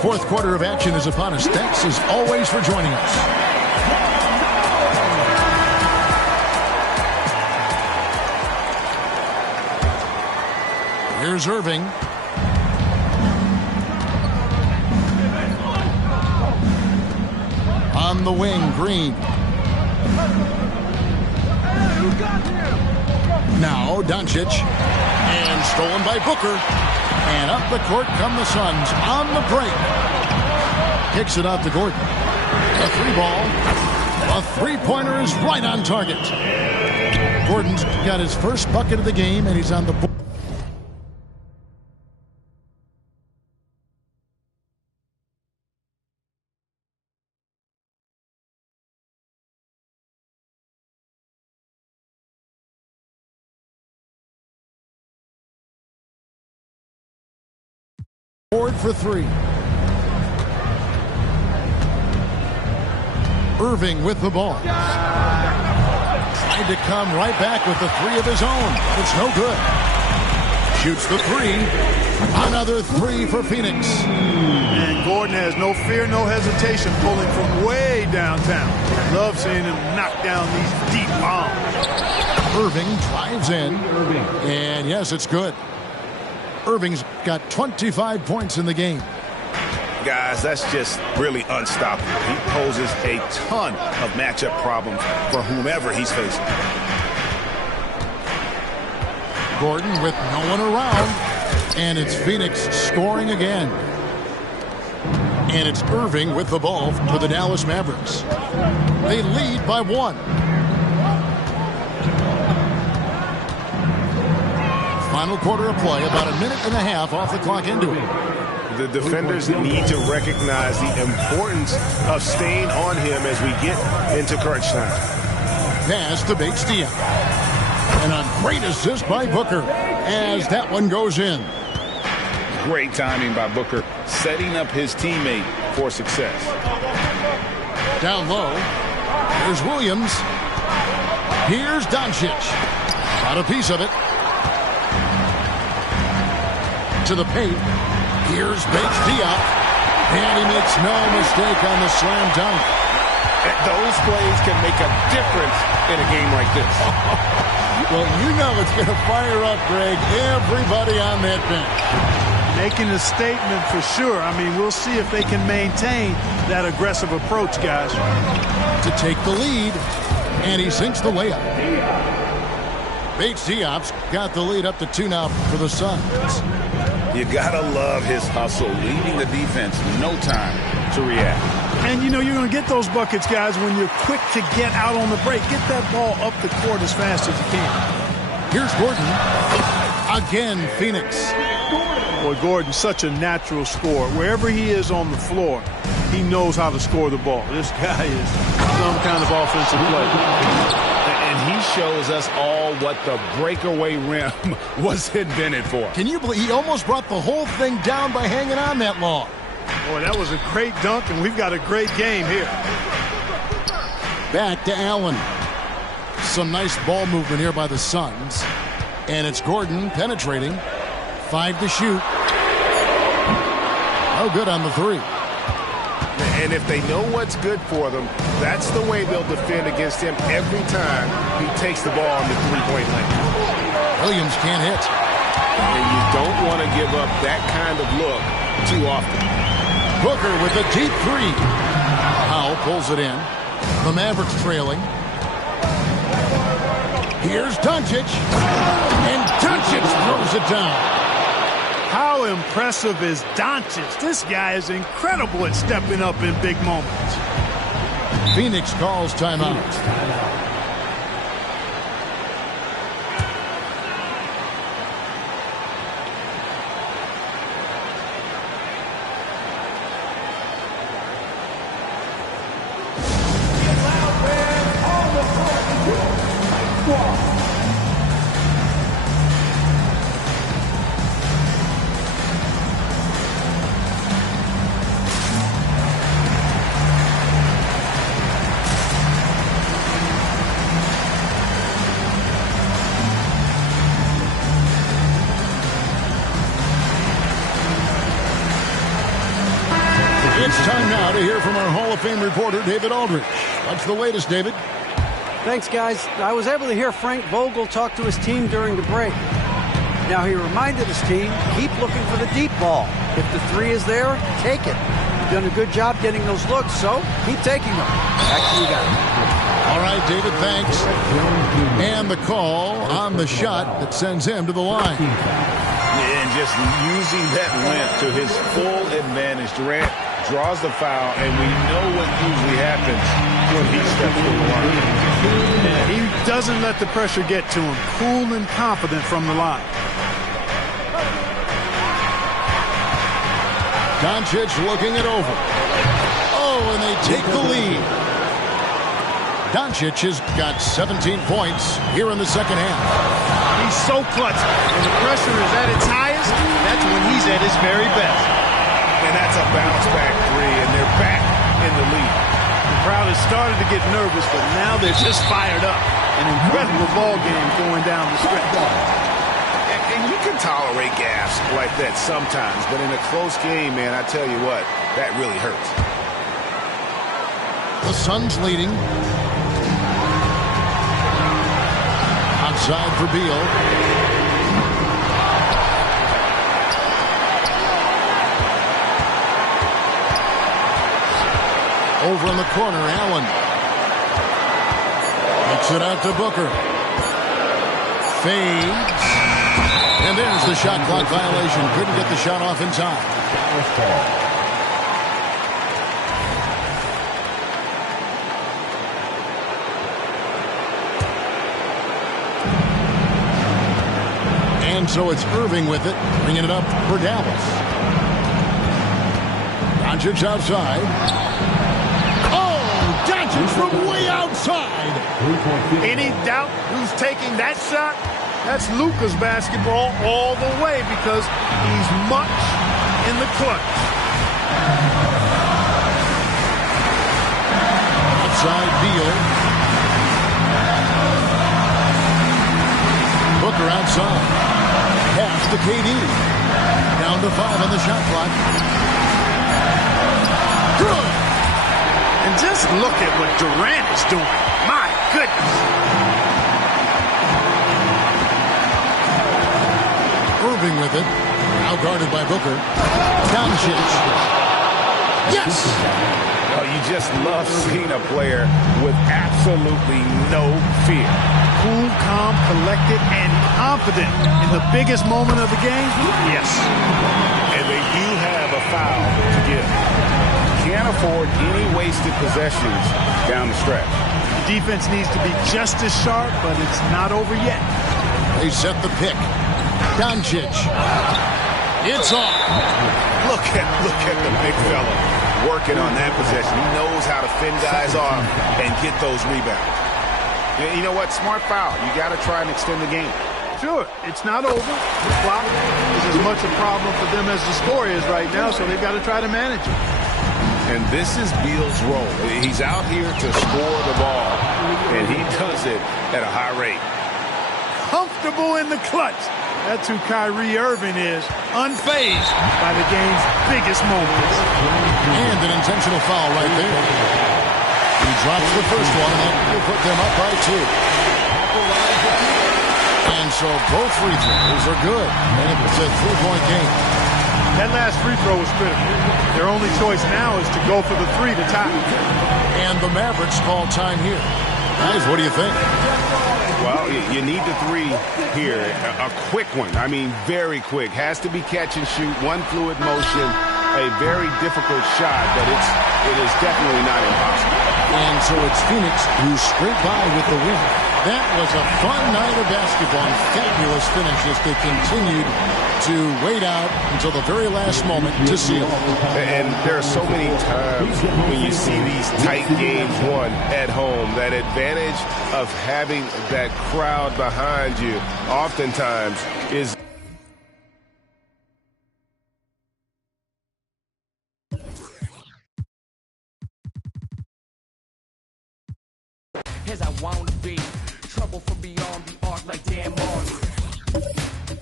Fourth quarter of action is upon us. Thanks as always for joining us. Here's Irving. On the wing, Green. Now Doncic. And stolen by Booker. And up the court come the Suns on the break. Kicks it out to Gordon. A three ball. A three-pointer is right on target. Gordon's got his first bucket of the game, and he's on the board. Board for three. Irving with the ball. Tried to come right back with the three of his own. It's no good. Shoots the three. Another three for Phoenix. And Gordon has no fear, no hesitation, pulling from way downtown. Love seeing him knock down these deep bombs. Irving drives in. And yes, it's good. Irving's got 25 points in the game. Guys, that's just really unstoppable. He poses a ton of matchup problems for whomever he's facing. Gordon with no one around. And it's Phoenix scoring again. And it's Irving with the ball for the Dallas Mavericks. They lead by one. Final quarter of play, about a minute and a half off the clock into it. The defenders need to recognize the importance of staying on him as we get into crunch time. Pass to Bates-Diop. And a great assist by Booker as that one goes in. Great timing by Booker, setting up his teammate for success. Down low. Here's Williams. Here's Doncic. Got a piece of it. To the paint. Here's Bates-Diop. And he makes no mistake on the slam dunk. Those plays can make a difference in a game like this. Well, you know it's going to fire up, Greg, everybody on that bench. Making a statement for sure. I mean, we'll see if they can maintain that aggressive approach, guys. To take the lead. And he sinks the layup. Bates-Diop's got the lead up to 2 now for the Suns. You gotta love his hustle, leaving the defense no time to react. And you know you're going to get those buckets, guys, when you're quick to get out on the break. Get that ball up the court as fast as you can. Here's Gordon. Again, Phoenix. Boy, Gordon's such a natural scorer. Wherever he is on the floor, he knows how to score the ball. This guy is some kind of offensive player. And he shows us all what the breakaway rim was invented for. Can you believe he almost brought the whole thing down by hanging on that long? Boy, that was a great dunk, and we've got a great game here. Back to Allen. Some nice ball movement here by the Suns. And it's Gordon penetrating. 5 to shoot. Oh, good on the three. And if they know what's good for them, that's the way they'll defend against him every time he takes the ball in the three-point lane. Williams can't hit. And you don't want to give up that kind of look too often. Booker with a deep three. Powell pulls it in. The Mavericks trailing. Here's Doncic. And Doncic throws it down. How impressive is Doncic? This guy is incredible at stepping up in big moments. Phoenix calls timeout. Time now to hear from our Hall of Fame reporter, David Aldridge. What's the latest, David? Thanks, guys. I was able to hear Frank Vogel talk to his team during the break. Now, he reminded his team, keep looking for the deep ball. If the three is there, take it. You've done a good job getting those looks, so keep taking them. Back to you guys. All right, David, thanks. And the call on the shot that sends him to the line. And just using that length to his full advantage. Durant draws the foul, and we know what usually happens when he steps to the line. Yeah, he doesn't let the pressure get to him. Cool and confident from the line. Doncic looking it over. Oh, and they take the lead. Doncic has got 17 points here in the second half. He's so clutch. When the pressure is at its highest, that's when he's at his very best. And that's a bounce-back three, and they're back in the lead. The crowd has started to get nervous, but now they're just fired up. An incredible ball game going down the stretch. And you can tolerate gaffes like that sometimes, but in a close game, man, I tell you what, that really hurts. The Suns leading. Outside for Beal. Over in the corner, Allen. Kicks it out to Booker. Fades. And there's the shot clock violation. Couldn't get the shot off in time. And so it's Irving with it, bringing it up for Dallas. Doncic outside. Oh, Doncic from way outside. Any doubt who's taking that shot? That's Luka's basketball all the way because he's much in the clutch. Outside Beal. Booker outside. Pass to KD. Down to 5 on the shot clock. Good. And just look at what Durant is doing. My goodness. Irving with it. Now guarded by Booker. Doncic. Yes! Oh, you just love seeing a player with absolutely no fear. Cool, calm, collected, and confident in the biggest moment of the game? Yes. And they do have a foul to give. Can't afford any wasted possessions down the stretch. The defense needs to be just as sharp, but it's not over yet. They set the pick. Doncic. It's off. Look at the big fella working on that possession. He knows how to fend guys off and get those rebounds. You know what? Smart foul. You got to try and extend the game. Sure, it's not over. The clock is as much a problem for them as the score is right now, so they've got to try to manage it. And this is Beal's role. He's out here to score the ball, and he does it at a high rate. Comfortable in the clutch. That's who Kyrie Irving is, unfazed by the game's biggest moments. And an intentional foul right there. He drops the first one, and that will put them up by 2. And so both free throws are good, and it's a 3-point game. That last free throw was critical. Their only choice now is to go for the 3 to tie. And the Mavericks call time here. Guys, what do you think? Well, you need the 3 here. A quick one. I mean, very quick. Has to be catch and shoot. One fluid motion. A very difficult shot, but it is definitely not impossible. And so it's Phoenix who scraped by with the win. That was a fun night of basketball and fabulous finish as they continued to wait out until the very last moment to seal. And there are so many times when you see these tight games won at home, that advantage of having that crowd behind you oftentimes is... As I want to be, trouble from beyond the arc like Dan Marley.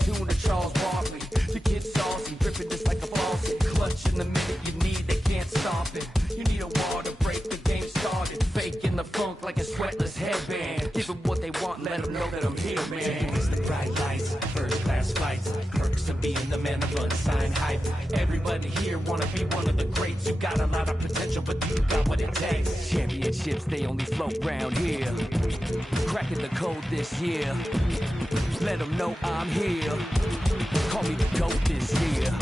Tune to Charles Barkley, the kid saucy, dripping just like a faucet. Clutch in the minute you need, they can't can't stop it. You need a wall to break the game started. Faking the funk like a sweatless headband. Give them what they want, let them know that I'm here, man. It's the bright lights, first class flights, perks of being the man of unsigned hype. Everybody here wanna be one of the greats. You got a lot of potential, but you got what it takes. Championships, they only float round here. Cracking the code this year. Let them know I'm here. Call me the GOAT this year.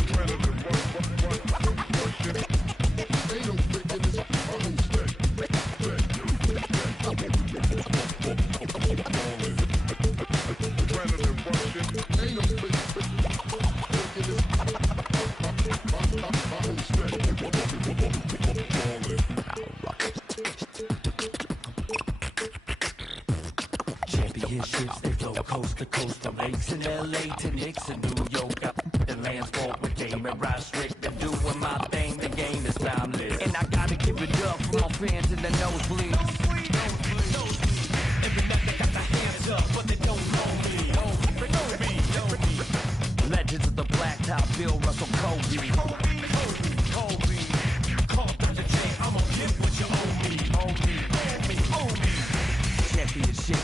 Championships, they flow coast to coast from lakes in LA to Knicks in New York. The lands forward with game and ride strict and doing my thing. The game is timeless, and I gotta give it up for my fans in the nosebleeds. Every night they got their hands up, but they don't know me. Legends of the blacktop, Bill Russell, Kobe. Call up the champ, I'ma get what you owe me. Championship.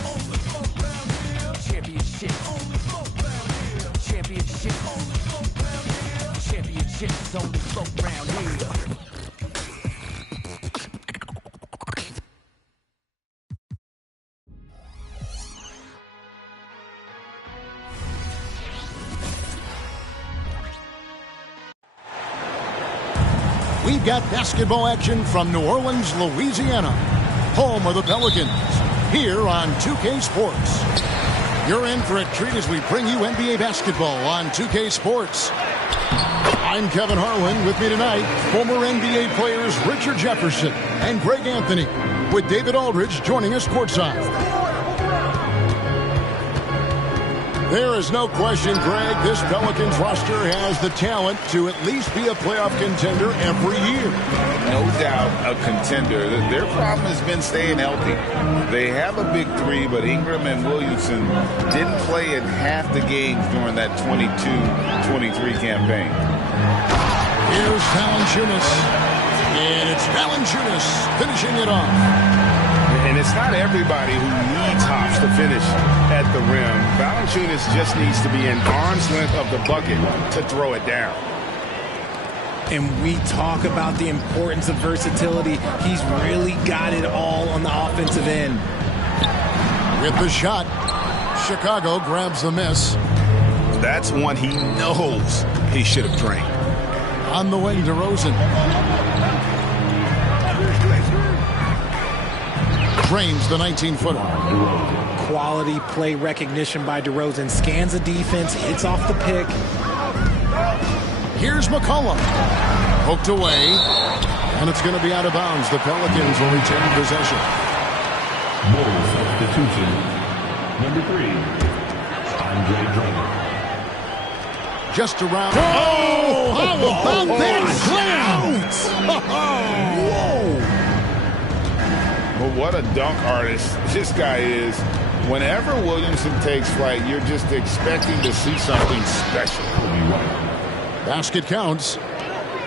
Championships only float round here. We've got basketball action from New Orleans, Louisiana, home of the Pelicans, here on 2K Sports. You're in for a treat as we bring you NBA basketball on 2K Sports. I'm Kevin Harlan. With me tonight, former NBA players Richard Jefferson and Greg Anthony, with David Aldridge joining us courtside. There is no question, Greg, this Pelicans roster has the talent to at least be a playoff contender every year. No doubt a contender. Their problem has been staying healthy. They have a big three, but Ingram and Williamson didn't play in half the games during that 22-23 campaign. Here's Valanciunas, and it's Valanciunas finishing it off. And it's not everybody who needs hops to finish at the rim. Valanciunas just needs to be an arm's length of the bucket to throw it down. And we talk about the importance of versatility. He's really got it all on the offensive end. With the shot, Chicago grabs the miss. That's one he knows he should have drained. On the wing, DeRozan. Drains the 19-footer. Quality play recognition by DeRozan. Scans the defense, hits off the pick. Here's McCollum. Poked away. And it's going to be out of bounds. The Pelicans will retain possession. Ball substitution. Number 3, Andre Drummond. Just around. Oh! How about that slam? Whoa! Well, what a dunk artist this guy is. Whenever Williamson takes flight, you're just expecting to see something special. Basket counts.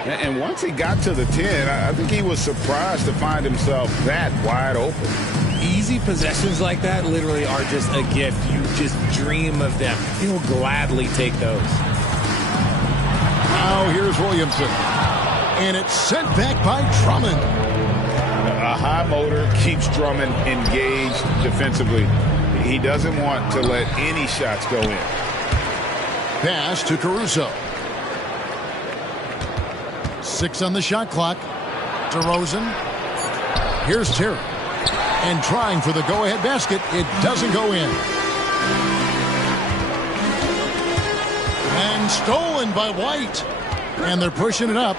And once he got to the 10, I think he was surprised to find himself that wide open. Easy possessions like that literally are just a gift. You just dream of them. He'll gladly take those. Now here's Williamson. And it's sent back by Drummond. A high motor keeps Drummond engaged defensively. He doesn't want to let any shots go in. Pass to Caruso. 6 on the shot clock. DeRozan. Here's Terry. And trying for the go-ahead basket. It doesn't go in. And stolen by White. And they're pushing it up.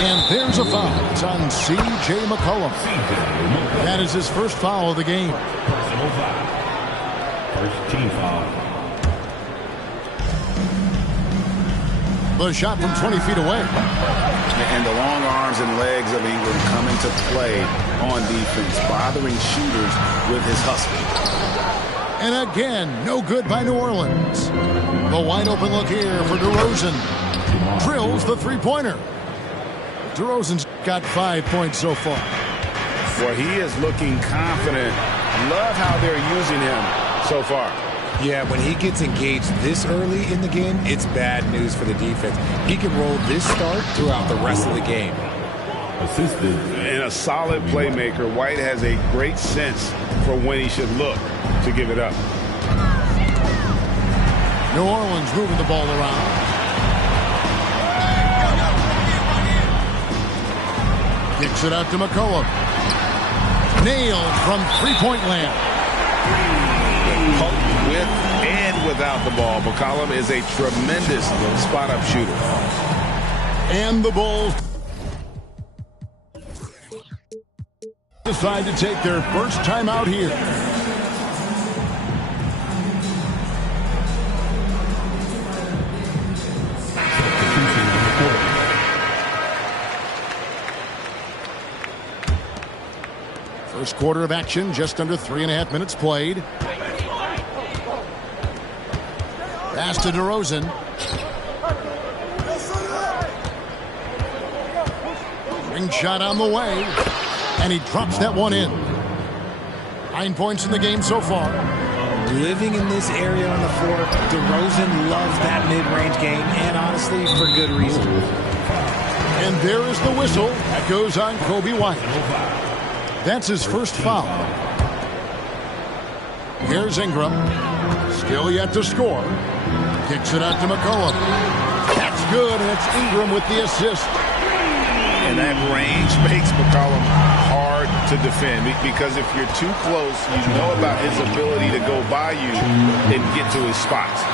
And there's a foul. It's on C.J. McCollum. That is his first foul of the game. Personal foul. First team foul. The shot from 20 feet away. And the long arms and legs of Ingram come into play on defense, bothering shooters with his hustle. And again, no good by New Orleans. The wide open look here for DeRozan. Drills the three-pointer. DeRozan's got 5 points so far. Well, he is looking confident. Love how they're using him so far. Yeah, when he gets engaged this early in the game, it's bad news for the defense. He can roll this start throughout the rest of the game. Assisted. And a solid playmaker, White has a great sense for when he should look to give it up. New Orleans moving the ball around. Kicks it out to McCollum. Nailed from three-point land. With and without the ball, McCollum is a tremendous spot-up shooter. And the Bulls decide to take their first time out here. First quarter of action, just under 3.5 minutes played. Pass to DeRozan. Ring shot on the way. And he drops that one in. 9 points in the game so far. Living in this area on the floor, DeRozan loves that mid-range game, and honestly, for good reason. And there is the whistle that goes on Kobe White. That's his first foul. Here's Ingram. Still yet to score. Kicks it out to McCollum. That's good, and it's Ingram with the assist. And that range makes McCollum hard to defend, because if you're too close, you know about his ability to go by you and get to his spots.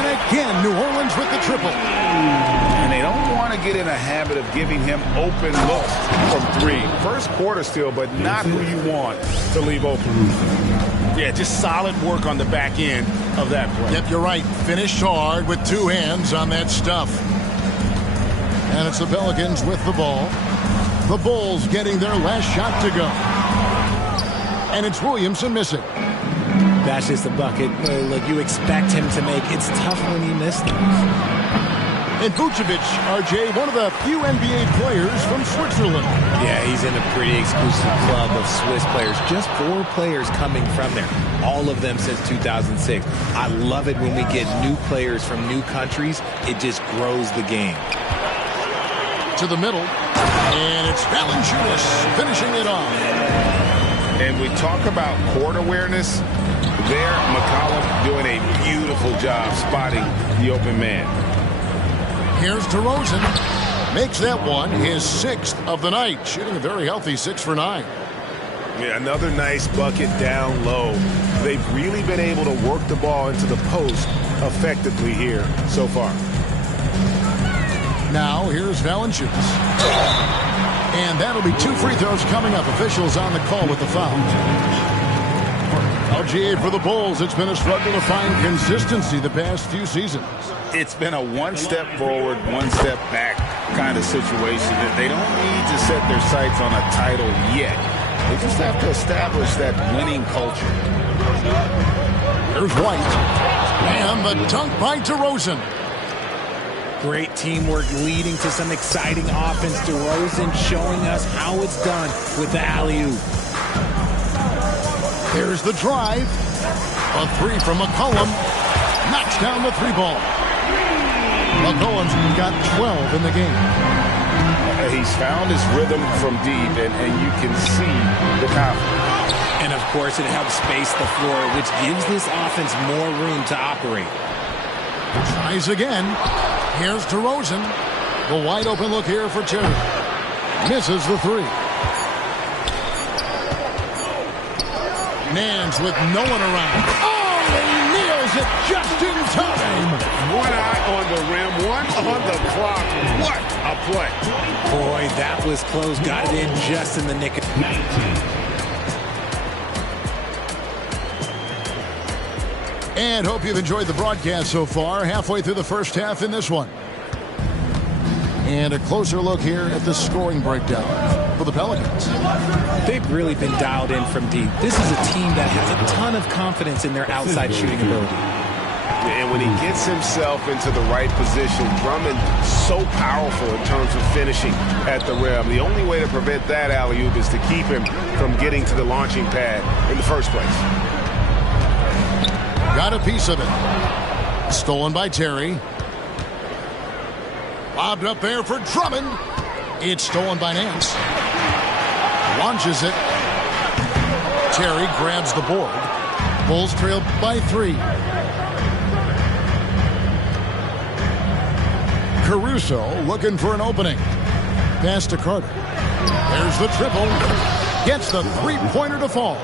And again, New Orleans with the triple. And they don't want to get in a habit of giving him open looks from three. First quarter still, but not who you want to leave open. Yeah, just solid work on the back end of that play. Yep, you're right. Finished hard with two hands on that stuff. And it's the Pelicans with the ball. The Bulls getting their last shot to go. And it's Williamson missing. That's just a bucket. Look, you expect him to make. It's tough when you miss them. And Vucevic, RJ, one of the few NBA players from Switzerland. Yeah, he's in a pretty exclusive club of Swiss players. Just 4 players coming from there. All of them since 2006. I love it when we get new players from new countries. It just grows the game. To the middle. And it's Valanciunas finishing it off. And we talk about court awareness. There, McCollum doing a beautiful job spotting the open man. Here's DeRozan. Makes that one his 6th of the night. Shooting a very healthy 6 for 9. Yeah, another nice bucket down low. They've really been able to work the ball into the post effectively here so far. Now, here's Valanciunas. And that'll be 2 free throws coming up. Officials on the call with the foul. LGA for the Bulls. It's been a struggle to find consistency the past few seasons. It's been a one step forward, one step back kind of situation. That they don't need to set their sights on a title yet. They just have to establish that winning culture. Here's White. And the dunk by DeRozan. Great teamwork leading to some exciting offense. DeRozan showing us how it's done with the alley-oop. Here's the drive. A 3 from McCollum. Knocks down the 3 ball. McCollum's got 12 in the game. He's found his rhythm from deep, and you can see the confidence. And, of course, it helps space the floor, which gives this offense more room to operate. Tries again. Here's DeRozan. The wide open look here for Terry. Misses the 3. Nance with no one around. Oh, he nails it just in time. One eye on the rim, one on the clock. What a play. Boy, that was close. Got it in just in the nick of 19. And hope you've enjoyed the broadcast so far. Halfway through the first half in this one. And a closer look here at the scoring breakdown for the Pelicans. They've really been dialed in from deep. This is a team that has a ton of confidence in their outside shooting ability. And when he gets himself into the right position, Drummond so powerful in terms of finishing at the rim. The only way to prevent that alley-oop is to keep him from getting to the launching pad in the first place. Got a piece of it. Stolen by Terry. Lobbed up there for Drummond. It's stolen by Nance. Launches it. Terry grabs the board. Bulls trail by 3. Caruso looking for an opening. Pass to Carter. There's the triple. Gets the three-pointer to fall.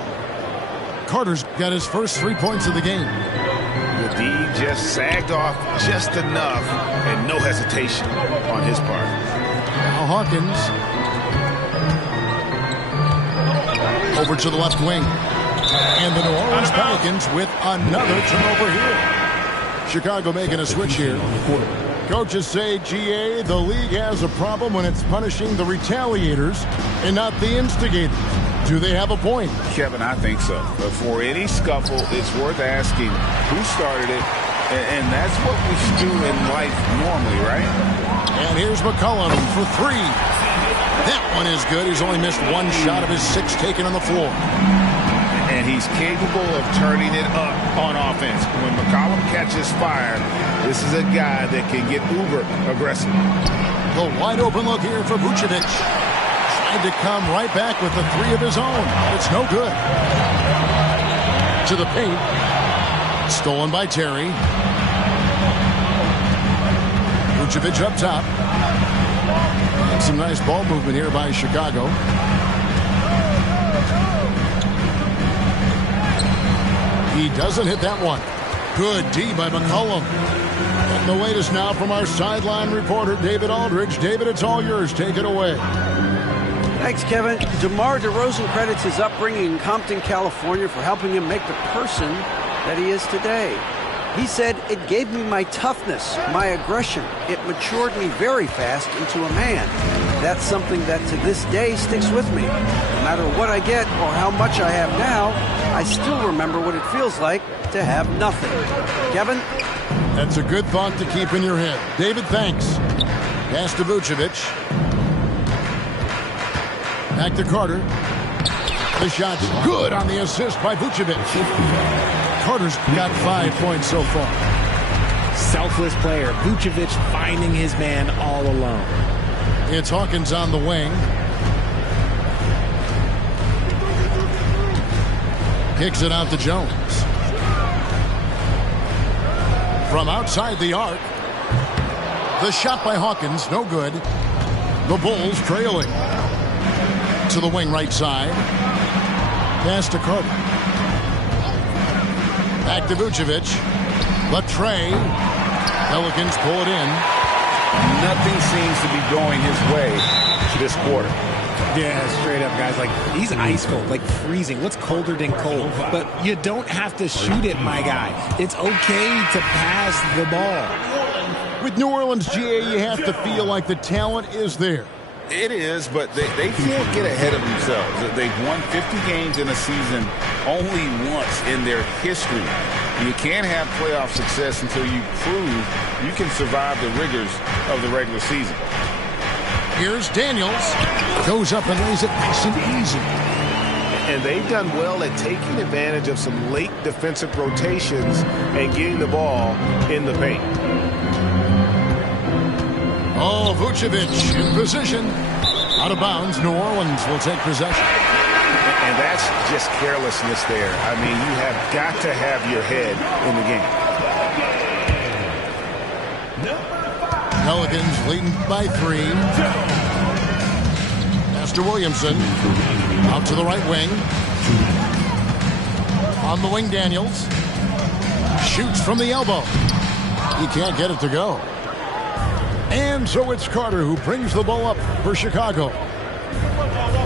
Carter's got his first 3 points of the game. The D just sagged off just enough and no hesitation on his part. Now Hawkins. Over to the left wing. And the New Orleans Pelicans with another turnover here. Chicago making a switch here. Coaches say, GA, the league has a problem when it's punishing the retaliators and not the instigators. Do they have a point? Kevin, I think so. But for any scuffle, it's worth asking who started it, and that's what we should do in life normally, right? And here's McCollum for 3. That one is good. He's only missed 1 shot of his 6 taken on the floor. And he's capable of turning it up on offense. When McCollum catches fire, this is a guy that can get uber aggressive. The wide open look here for Vucevic. Tried to come right back with the 3 of his own. It's no good. To the paint. Stolen by Terry. Vucevic up top. And some nice ball movement here by Chicago. He doesn't hit that one. Good D by McCollum. And the latest now from our sideline reporter, David Aldridge. David, it's all yours. Take it away. Thanks, Kevin. DeMar DeRozan credits his upbringing in Compton, California for helping him make the person that he is today. He said, "It gave me my toughness, my aggression. It matured me very fast into a man. That's something that to this day sticks with me. No matter what I get or how much I have now, I still remember what it feels like to have nothing." Kevin? That's a good thought to keep in your head. David, thanks. Pass to Vucevic. Back to Carter. The shot's good on the assist by Vucevic. Carter's got 5 points so far. Selfless player. Vucevic finding his man all alone. It's Hawkins on the wing. Kicks it out to Jones. From outside the arc. The shot by Hawkins, no good. The Bulls trailing. To the wing right side. Pass to Carter. Back to Vucevic. Latrey. Pelicans pull it in. Nothing seems to be going his way this quarter. Yeah, straight up, guys. Like, he's ice cold, like freezing. What's colder than cold? But you don't have to shoot it, my guy. It's okay to pass the ball. With New Orleans, GA, you have to feel like the talent is there. It is, but they can't get ahead of themselves. They've won 50 games in a season only once in their history. You can't have playoff success until you prove you can survive the rigors of the regular season. Here's Daniels. Goes up and lays it nice and easy. And they've done well at taking advantage of some late defensive rotations and getting the ball in the paint. Oh, Vucevic in position. Out of bounds. New Orleans will take possession. And that's just carelessness there. I mean, you have got to have your head in the game. Pelicans leading by 3. Pass to Williamson. Out to the right wing. On the wing, Daniels. Shoots from the elbow. He can't get it to go. And so it's Carter who brings the ball up for Chicago.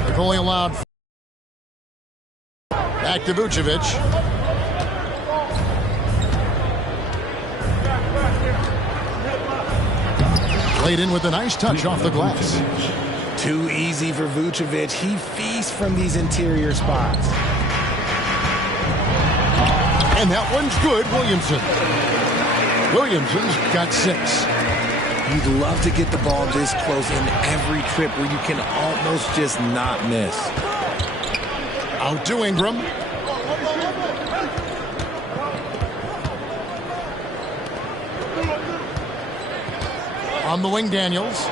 They've only allowed. Back to Vucevic. Played in with a nice touch off the glass. Too easy for Vucevic. He feasts from these interior spots. And that one's good, Williamson. Williamson's got 6. You'd love to get the ball this close in every trip where you can almost just not miss. Out to Ingram. On the wing, Daniels.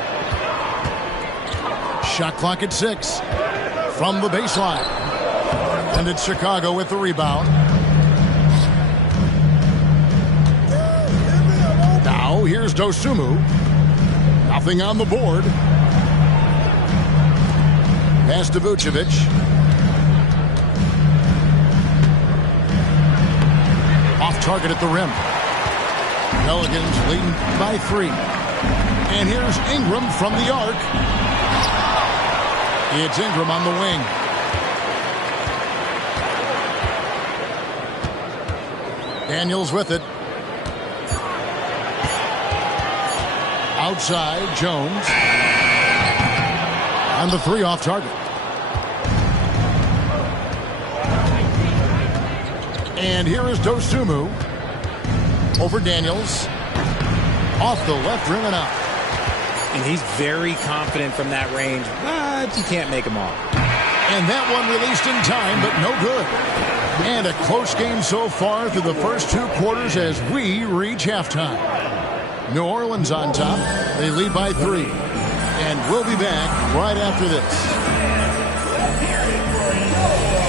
Shot clock at 6. From the baseline. And it's Chicago with the rebound. Now here's Dosunmu. Nothing on the board. Pass to Vucevic. Off target at the rim. Pelicans leading by 3. And here's Ingram from the arc. It's Ingram on the wing. Daniels with it. Outside, Jones. And the 3 off target. And here is Dosunmu. Over Daniels. Off the left rim and out. And he's very confident from that range, but you can't make him all. And that one released in time, but no good. And a close game so far through the first 2 quarters as we reach halftime. New Orleans on top. They lead by 3. And we'll be back right after this.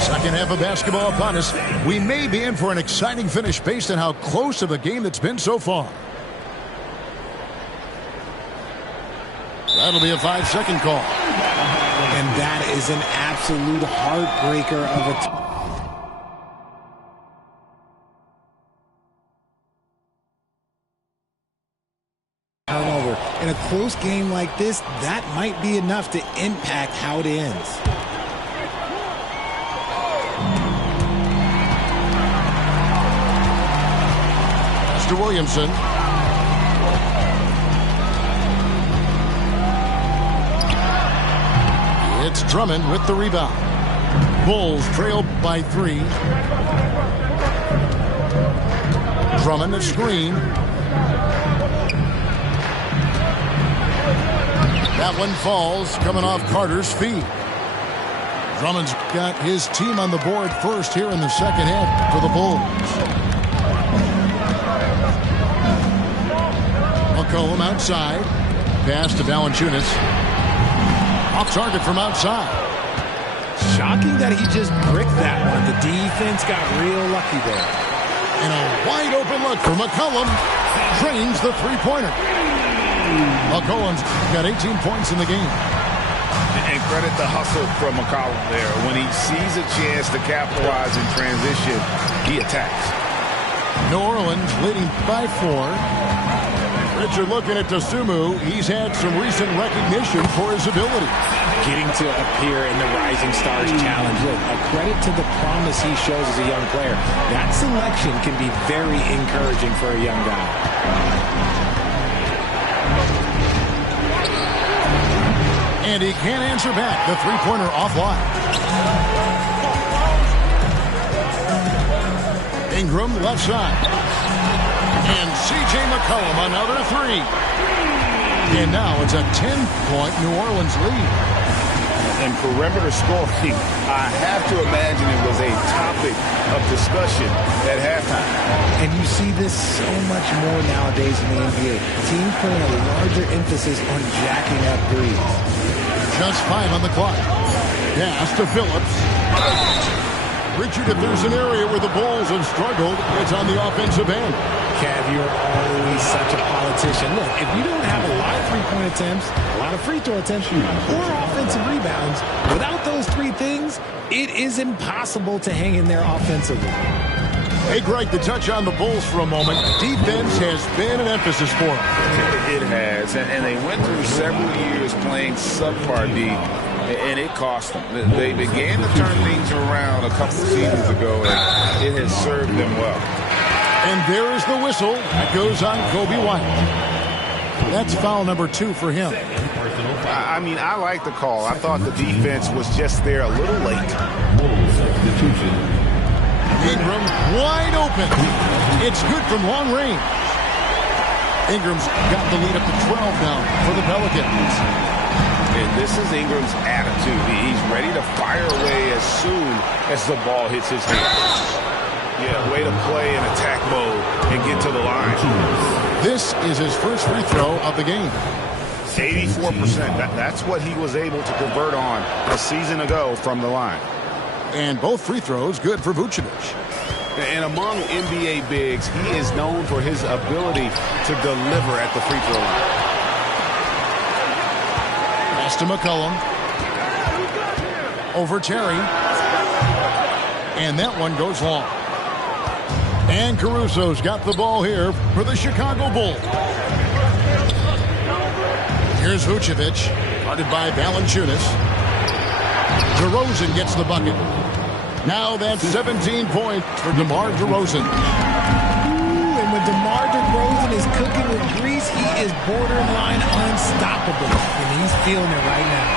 Second half of basketball upon us. We may be in for an exciting finish based on how close of a game that's been so far. That'll be a 5-second call. And that is an absolute heartbreaker of a turnover. In a close game like this, that might be enough to impact how it ends. Mr. Williamson. It's Drummond with the rebound. Bulls trail by 3. Drummond a screen. That one falls, coming off Carter's feet. Drummond's got his team on the board first here in the second half for the Bulls. McCollum outside. Pass to Valanciunas. Off target from outside. Shocking that he just bricked that one. The defense got real lucky there. And a wide open look for McCollum. Drains the three-pointer. McCollum's got 18 points in the game. And credit the hustle from McCollum there. When he sees a chance to capitalize in transition, he attacks. New Orleans leading by 4. Richard looking at Dosunmu. He's had some recent recognition for his ability. Getting to appear in the Rising Stars Challenge. Look, a credit to the promise he shows as a young player. That selection can be very encouraging for a young guy. And he can't answer back. The three-pointer offline. Ingram left side. And C.J. McCollum, another 3. And now it's a 10-point New Orleans lead. And perimeter scoring, I have to imagine it was a topic of discussion at halftime. And you see this so much more nowadays in the NBA. Teams putting a larger emphasis on jacking up threes. Just 5 on the clock. Pass to Phillips. Richard, if there's an area where the Bulls have struggled, it's on the offensive end. Kev, you're always such a politician. Look, if you don't have a lot of three-point attempts, a lot of free throw attempts, or offensive rebounds, without those 3 things, it is impossible to hang in there offensively. Hey, Greg, to touch on the Bulls for a moment, defense has been an emphasis for them. It has, and they went through several years playing subpar D, and it cost them. They began to turn things around a couple seasons ago, and it has served them well. And there is the whistle that goes on Kobe White. That's foul number 2 for him. I mean, I like the call. I thought the defense was just there a little late. Ingram wide open. It's good from long range. Ingram's got the lead up to 12 now for the Pelicans. And this is Ingram's attitude. He's ready to fire away as soon as the ball hits his hands. Yeah, way to play in attack mode and get to the line. This is his first free throw of the game. 84%. That's what he was able to convert on a season ago from the line. And both free throws good for Vucevic. And among NBA bigs, he is known for his ability to deliver at the free throw line. Pass to McCollum. Over Terry. And that one goes long. And Caruso's got the ball here for the Chicago Bulls. Here's Vucevic, guarded by Valanciunas. DeRozan gets the bucket. Now that's 17 points for DeMar DeRozan. Ooh, and when DeMar DeRozan is cooking with grease, he is borderline unstoppable. And he's feeling it right now.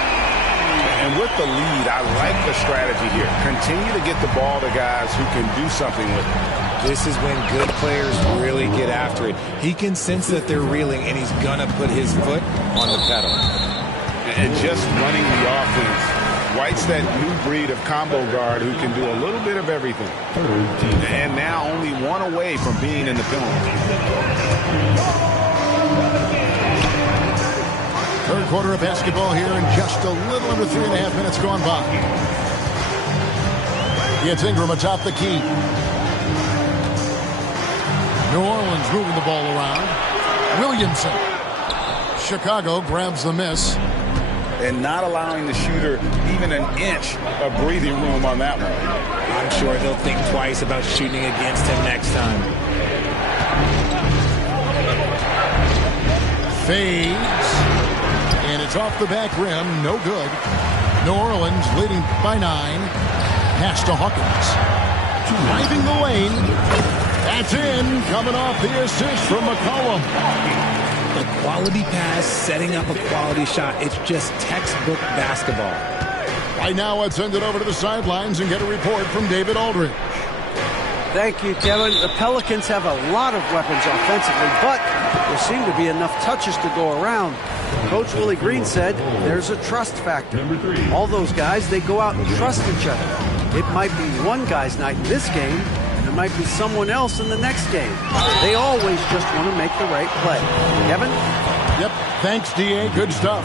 And with the lead, I like the strategy here. Continue to get the ball to guys who can do something with it. This is when good players really get after it. He can sense that they're reeling, and he's going to put his foot on the pedal. And just running the offense, White's that new breed of combo guard who can do a little bit of everything. And now only one away from being in the penalty. Third quarter of basketball here, and just a little under 3.5 minutes gone by. It's Ingram atop the key. New Orleans moving the ball around. Williamson. Chicago grabs the miss. And not allowing the shooter even an inch of breathing room on that one. I'm sure they'll think twice about shooting against him next time. Fades. And it's off the back rim. No good. New Orleans leading by 9. Pass to Hawkins. Driving the lane. That's in. Coming off the assist from McCollum. A quality pass, setting up a quality shot. It's just textbook basketball. Right now, let's send it over to the sidelines and get a report from David Aldridge. Thank you, Kevin. The Pelicans have a lot of weapons offensively, but there seem to be enough touches to go around. Coach Willie Green said there's a trust factor. All those guys, they go out and trust each other. It might be one guy's night in this game, and it might be someone else in the next game. They always just want to make the right play. Kevin? Yep. Thanks, D.A. Good stuff.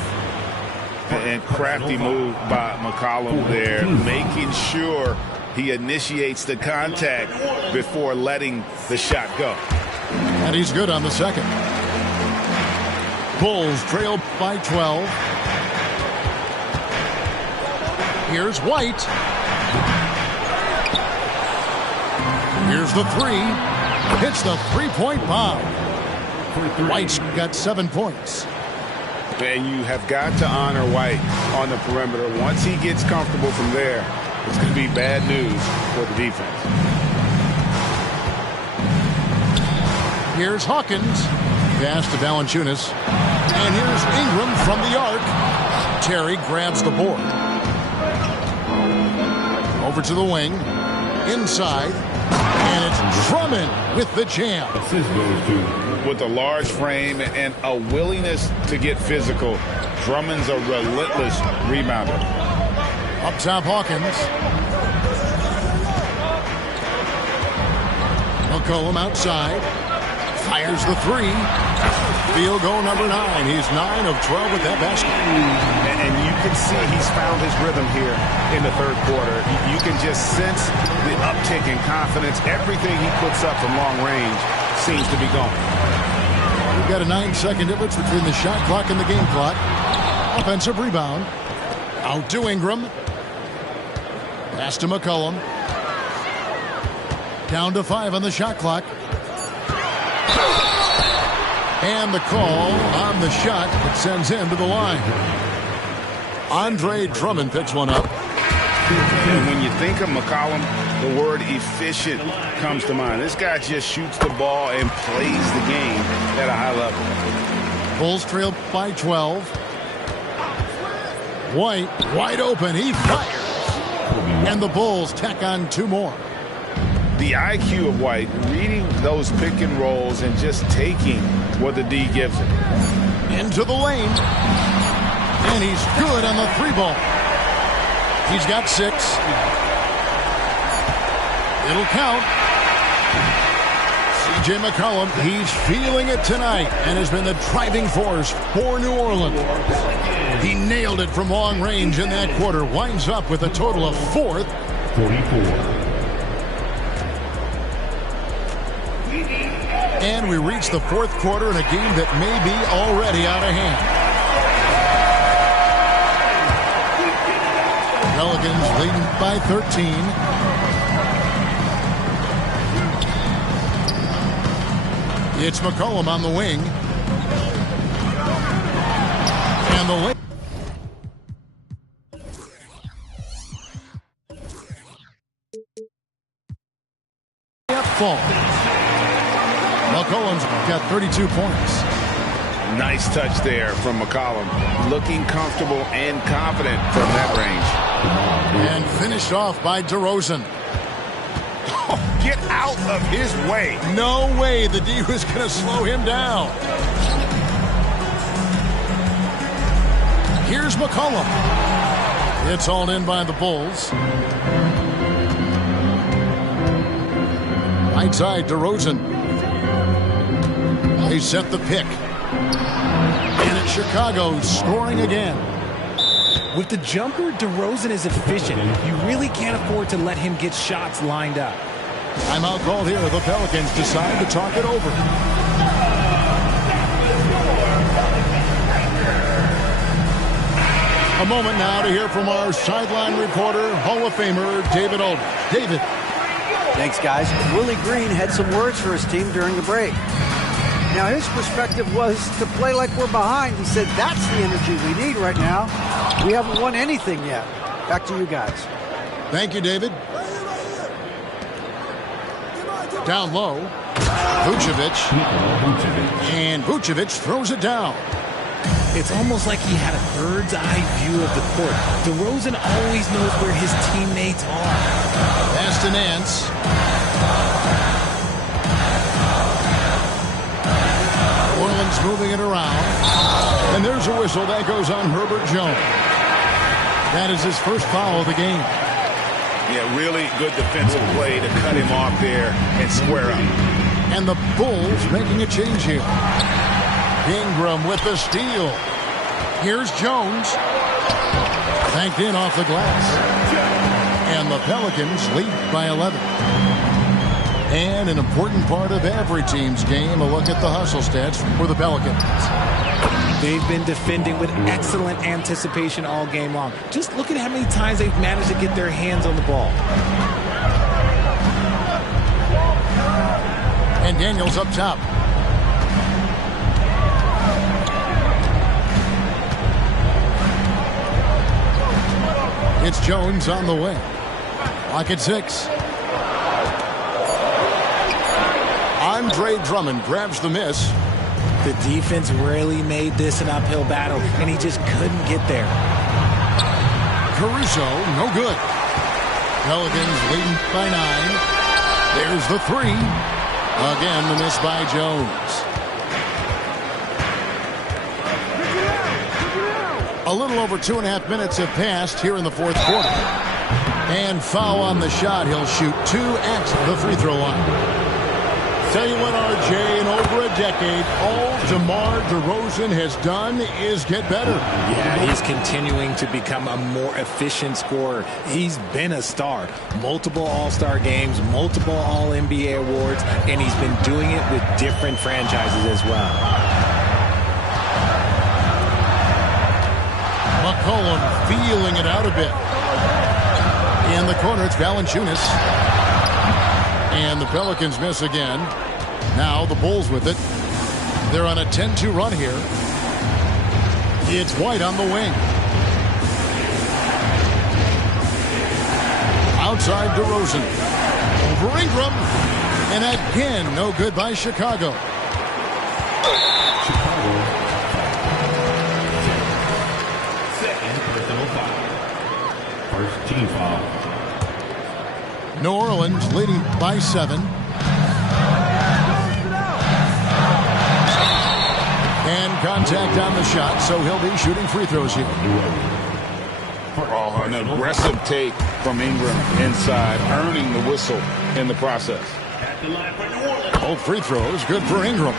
And crafty move by McCollum there, making sure he initiates the contact before letting the shot go. And he's good on the second. Bulls trail by 12. Here's White. Here's the three. Hits the three-point bomb. White's got 7 points. And you have got to honor White on the perimeter. Once he gets comfortable from there, it's going to be bad news for the defense. Here's Hawkins. Pass to Valanciunas. And here's Ingram from the arc. Terry grabs the board. Over to the wing. Inside. And it's Drummond with the jam. With a large frame and a willingness to get physical, Drummond's a relentless rebounder. Up top, Hawkins. McCollum outside. Fires the three. Field goal number 9. He's 9 of 12 with that basket. And you can see he's found his rhythm here in the third quarter. You can just sense the uptick in confidence. Everything he puts up from long range seems to be going. We've got a 9-second difference between the shot clock and the game clock. Offensive rebound. Out to Ingram. Pass to McCollum. Down to 5 on the shot clock. And the call on the shot that sends him to the line. Andre Drummond picks one up. And when you think of McCollum, the word efficient comes to mind. This guy just shoots the ball and plays the game at a high level. Bulls trail by 12. White wide open. He fires. And the Bulls tack on 2 more. The IQ of White, reading those pick and rolls and just taking what the D gives him. Into the lane. And he's good on the 3 ball. He's got 6. It'll count. C.J. McCollum, he's feeling it tonight and has been the driving force for New Orleans. He nailed it from long range in that quarter. Winds up with a total of 4th. 44. And we reach the 4th quarter in a game that may be already out of hand. Pelicans leading by 13. It's McCollum on the wing. And the lane. Fall. McCollum's got 32 points. Nice touch there from McCollum. Looking comfortable and confident from that range. And finished off by DeRozan. Oh, get out of his way. No way the D was going to slow him down. Here's McCollum. It's hauled in by the Bulls. Right side, DeRozan. They set the pick. And it's Chicago scoring again. With the jumper, DeRozan is efficient. You really can't afford to let him get shots lined up. Timeout called here. The Pelicans decide to talk it over. A moment now to hear from our sideline reporter, Hall of Famer David Aldridge. David. Thanks, guys. Willie Green had some words for his team during the break. Now, his perspective was to play like we're behind. He said, that's the energy we need right now. We haven't won anything yet. Back to you guys. Thank you, David. Down low. Vucevic. And Vucevic throws it down. It's almost like he had a bird's eye view of the court. DeRozan always knows where his teammates are. Pass to Nance. Orleans moving it around. And there's a whistle that goes on Herbert Jones. That is his first foul of the game. Yeah, really good defensive play to cut him off there and square up. And the Bulls making a change here. Ingram with the steal. Here's Jones. Banked in off the glass. And the Pelicans lead by 11. And an important part of every team's game, a look at the hustle stats for the Pelicans. They've been defending with excellent anticipation all game long. Just look at how many times they've managed to get their hands on the ball. And Daniels up top. It's Jones on the wing. Lock at 6. Andre Drummond grabs the miss. The defense really made this an uphill battle, and he just couldn't get there. Caruso, no good. Pelicans leading by 9. There's the 3. Again, the miss by Jones. A little over 2.5 minutes have passed here in the 4th quarter. And foul on the shot. He'll shoot 2 at the free throw line. Tell you what, RJ, in over a decade, all DeMar DeRozan has done is get better. Yeah, he's continuing to become a more efficient scorer. He's been a star. Multiple All-Star games, multiple All-NBA awards, and he's been doing it with different franchises as well. McCollum feeling it out a bit. In the corner, it's Valanciunas. And the Pelicans miss again. Now the Bulls with it. They're on a 10-2 run here. It's White on the wing. Outside DeRozan. Over Ingram. And again, no good by Chicago. Second personal foul. First team foul. New Orleans leading by 7. contact on the shot, so he'll be shooting free throws here. Oh, an aggressive take from Ingram inside, earning the whistle in the process. Both free throws, good for Ingram.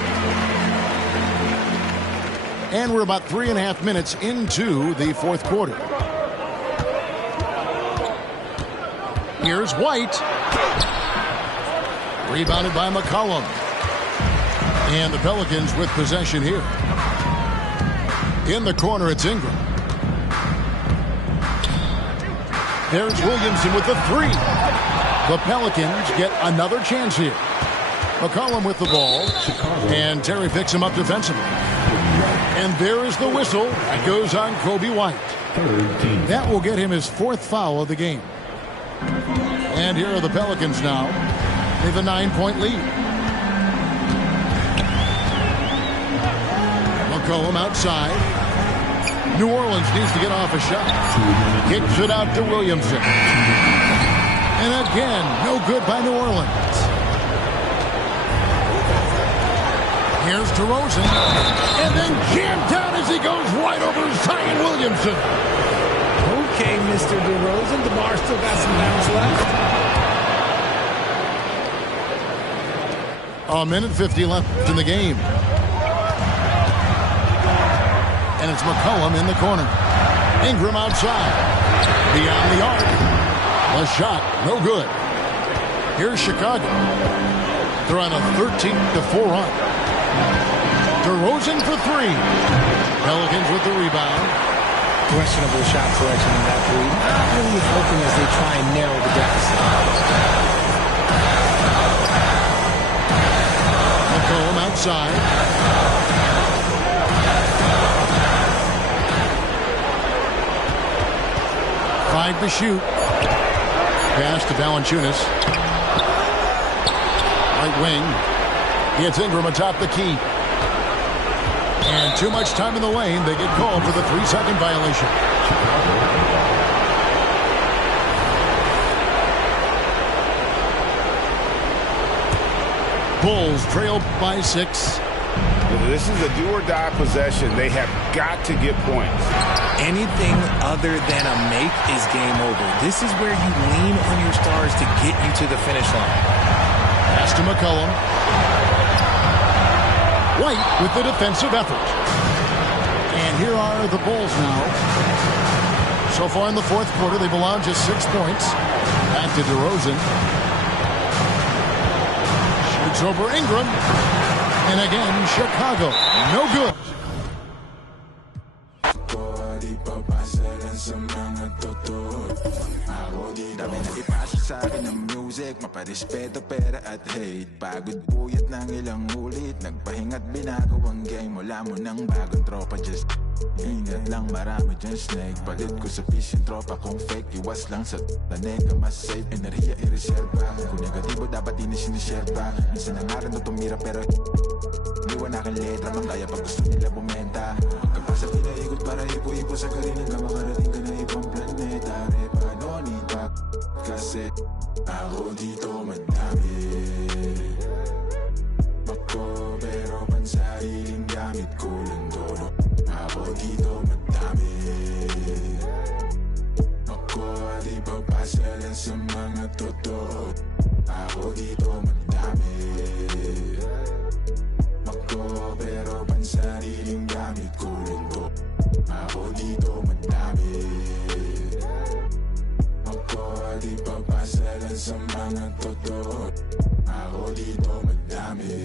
And we're about 3.5 minutes into the fourth quarter. Here's White. Rebounded by McCollum. And the Pelicans with possession here. In the corner, it's Ingram. There's Williamson with the three. The Pelicans get another chance here. McCollum with the ball. And Terry picks him up defensively. And there is the whistle. That goes on Kobe White. That will get him his 4th foul of the game. And here are the Pelicans now. They have a 9-point lead. McCollum outside. New Orleans needs to get off a shot. Kicks it out to Williamson. And again, no good by New Orleans. Here's DeRozan. And then jammed down as he goes right over Zion Williamson. Okay, Mr. DeRozan. DeMar still got some bounce left. A minute 50 left in the game. And it's McCollum in the corner. Ingram outside. Beyond the arc. A shot, no good. Here's Chicago. They're on a 13-4 run. DeRozan for three. Pelicans with the rebound. Questionable shot selection in that three. Not really helping as they try and narrow the deficit. McCollum outside. Five to shoot. Pass to Valanciunas. Right wing. Gets Ingram atop the key. And too much time in the lane. They get called for the 3-second violation. Bulls trail by 6. This is a do-or-die possession. They have got to get points. Anything other than a make is game over. This is where you lean on your stars to get you to the finish line. Pass to McCollum. White with the defensive effort. And here are the Bulls now. So far in the fourth quarter, they've allowed just 6 points. Back to DeRozan. Shoots over Ingram. And again, Chicago. No good. Maparespeto pera at hate. Pagod buyat ng ilang ulit. Nagpahinga't binago ang game. Wala mo ng bagong tropa. Just ingat lang, marami dyan snake. Palit ko sa fish yung tropa kung fake. Iwas lang sa tanega, mas safe. Enerhiya i-reserva. Kung negatibo dapat di na sinishare pa. Minsan na nga rin na tumira pero liwan aking letra. Mang kaya pag gusto nila bumenta. Pagkapasa pinaikot para ipo-ipo sa karinig. Makarating ka na ibang planeta. Repa, no need pa. Kasi ako dito madami. Ako pero pansariling gamit ko lang doon. Ako dito madami. Ako di papasa lang sa mga totoo. Ako dito madami. Ako pero pansariling gamit ko lang doon. Ako dito madami. Ako di papasa lang sa mga totoo. Ako dito madami.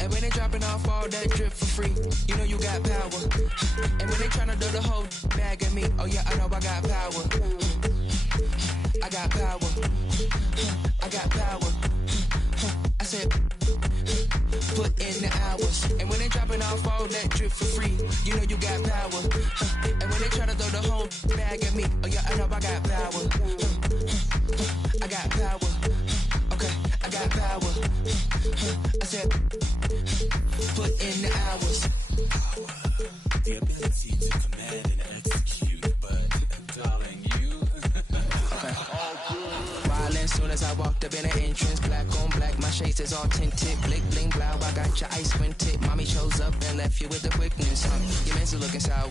And when they dropping off all that drip for free, you know you got power. And when they tryna do the whole bag at me, oh yeah, I know I got power. I got power. I got power. I said, put in the hours. And when they dropping Popping off all that drip for free. You know you got power. And when they try to throw the whole bag at me, oh yeah, I know I got power. I got power. Okay, I got power. I said, put in the hours. The ability to command and execute, but darling, you. Violent soon as I walked up in the entrance, black on black, my shades is all tinted, blick bling blow. I got your ice when tip. Mommy chose up and left you with the quickness. Your man's looking sour.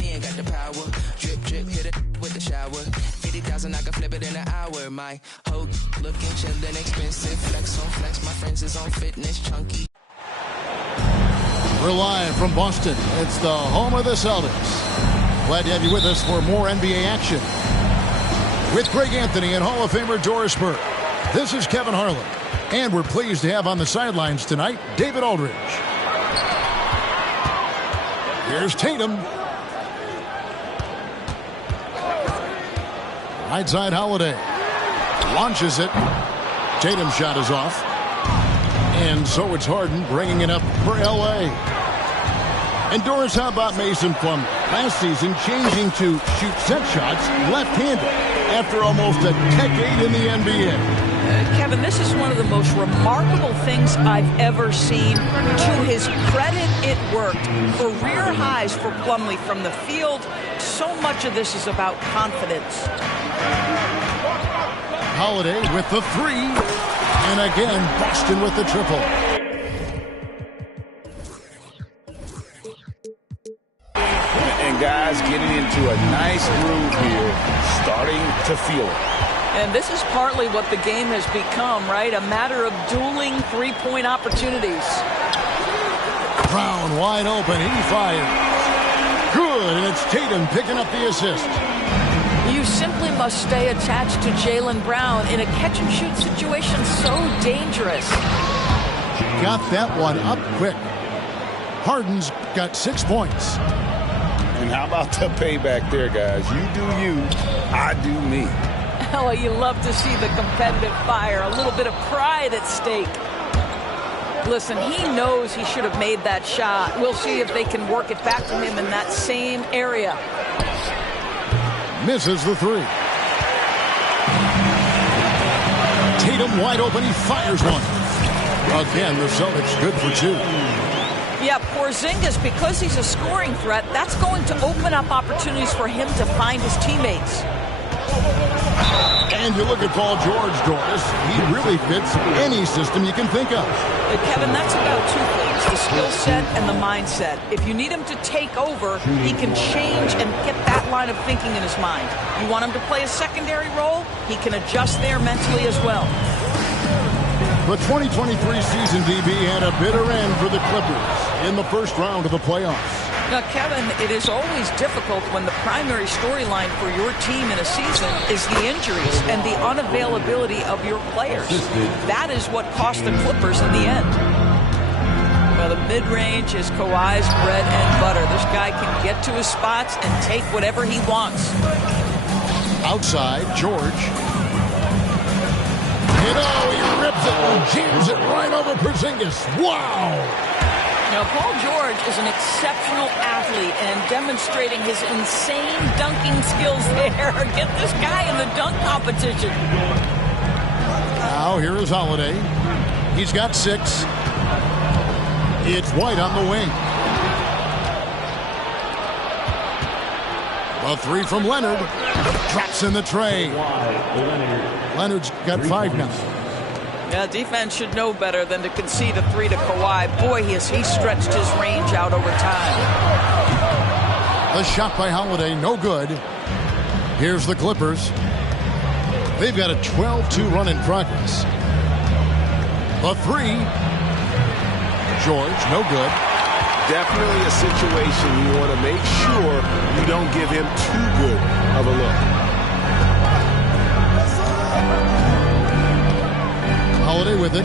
He ain't got the power. Drip drip, hit it with the shower. 50,000, I can flip it in an hour. My hoe looking chillin', expensive. Flex on flex, my friends is on fitness, chunky. We're live from Boston. It's the home of the Celtics. Glad to have you with us for more NBA action. With Greg Anthony and Hall of Famer Doris Burke, this is Kevin Harlan. And we're pleased to have on the sidelines tonight, David Aldridge. Here's Tatum. Right side Holiday. Launches it. Tatum's shot is off. And so it's Harden bringing it up for L.A. And Doris, how about Mason Plumlee? Last season changing to shoot set shots left-handed after almost a decade in the NBA. Kevin, this is one of the most remarkable things I've ever seen. To his credit, it worked. Career highs for Plumlee from the field. So much of this is about confidence. Holiday with the three. And again, Boston with the triple. And guys getting into a nice groove here, starting to feel it. And this is partly what the game has become, right? A matter of dueling three-point opportunities. Brown wide open. He fires. Good, and it's Tatum picking up the assist. You simply must stay attached to Jaylen Brown in a catch-and-shoot situation so dangerous. Got that one up quick. Harden's got 6 points. And how about the payback there, guys? You do you, I do me. Oh, you love to see the competitive fire, a little bit of pride at stake. Listen, he knows he should have made that shot. We'll see if they can work it back to him in that same area. Misses the three. Tatum wide open. He fires one. Again, the Celtics good for two. Yeah, Porzingis, because he's a scoring threat, that's going to open up opportunities for him to find his teammates. And you look at Paul George, Doris. He really fits any system you can think of. Kevin, that's about two things, the skill set and the mindset. If you need him to take over, he can change and get that line of thinking in his mind. You want him to play a secondary role, he can adjust there mentally as well. The 2023 season, DB, had a bitter end for the Clippers in the first round of the playoffs. Now, Kevin, it is always difficult when the primary storyline for your team in a season is the injuries and the unavailability of your players. That is what cost the Clippers in the end. Well, the mid-range is Kawhi's bread and butter. This guy can get to his spots and take whatever he wants. Outside, George. You know, he rips it and jams it right over Porzingis. Wow! Now, Paul George is an exceptional athlete and demonstrating his insane dunking skills there. Get this guy in the dunk competition. Now, here is Holiday. He's got 6. It's White on the wing. A three from Leonard. Drops in the tray. Leonard's got 5 now. Yeah, defense should know better than to concede a 3 to Kawhi. Boy, he stretched his range out over time. The shot by Holiday, no good. Here's the Clippers. They've got a 12-2 run in progress. The 3. George, no good. Definitely a situation you want to make sure you don't give him too good of a look. Holiday with it.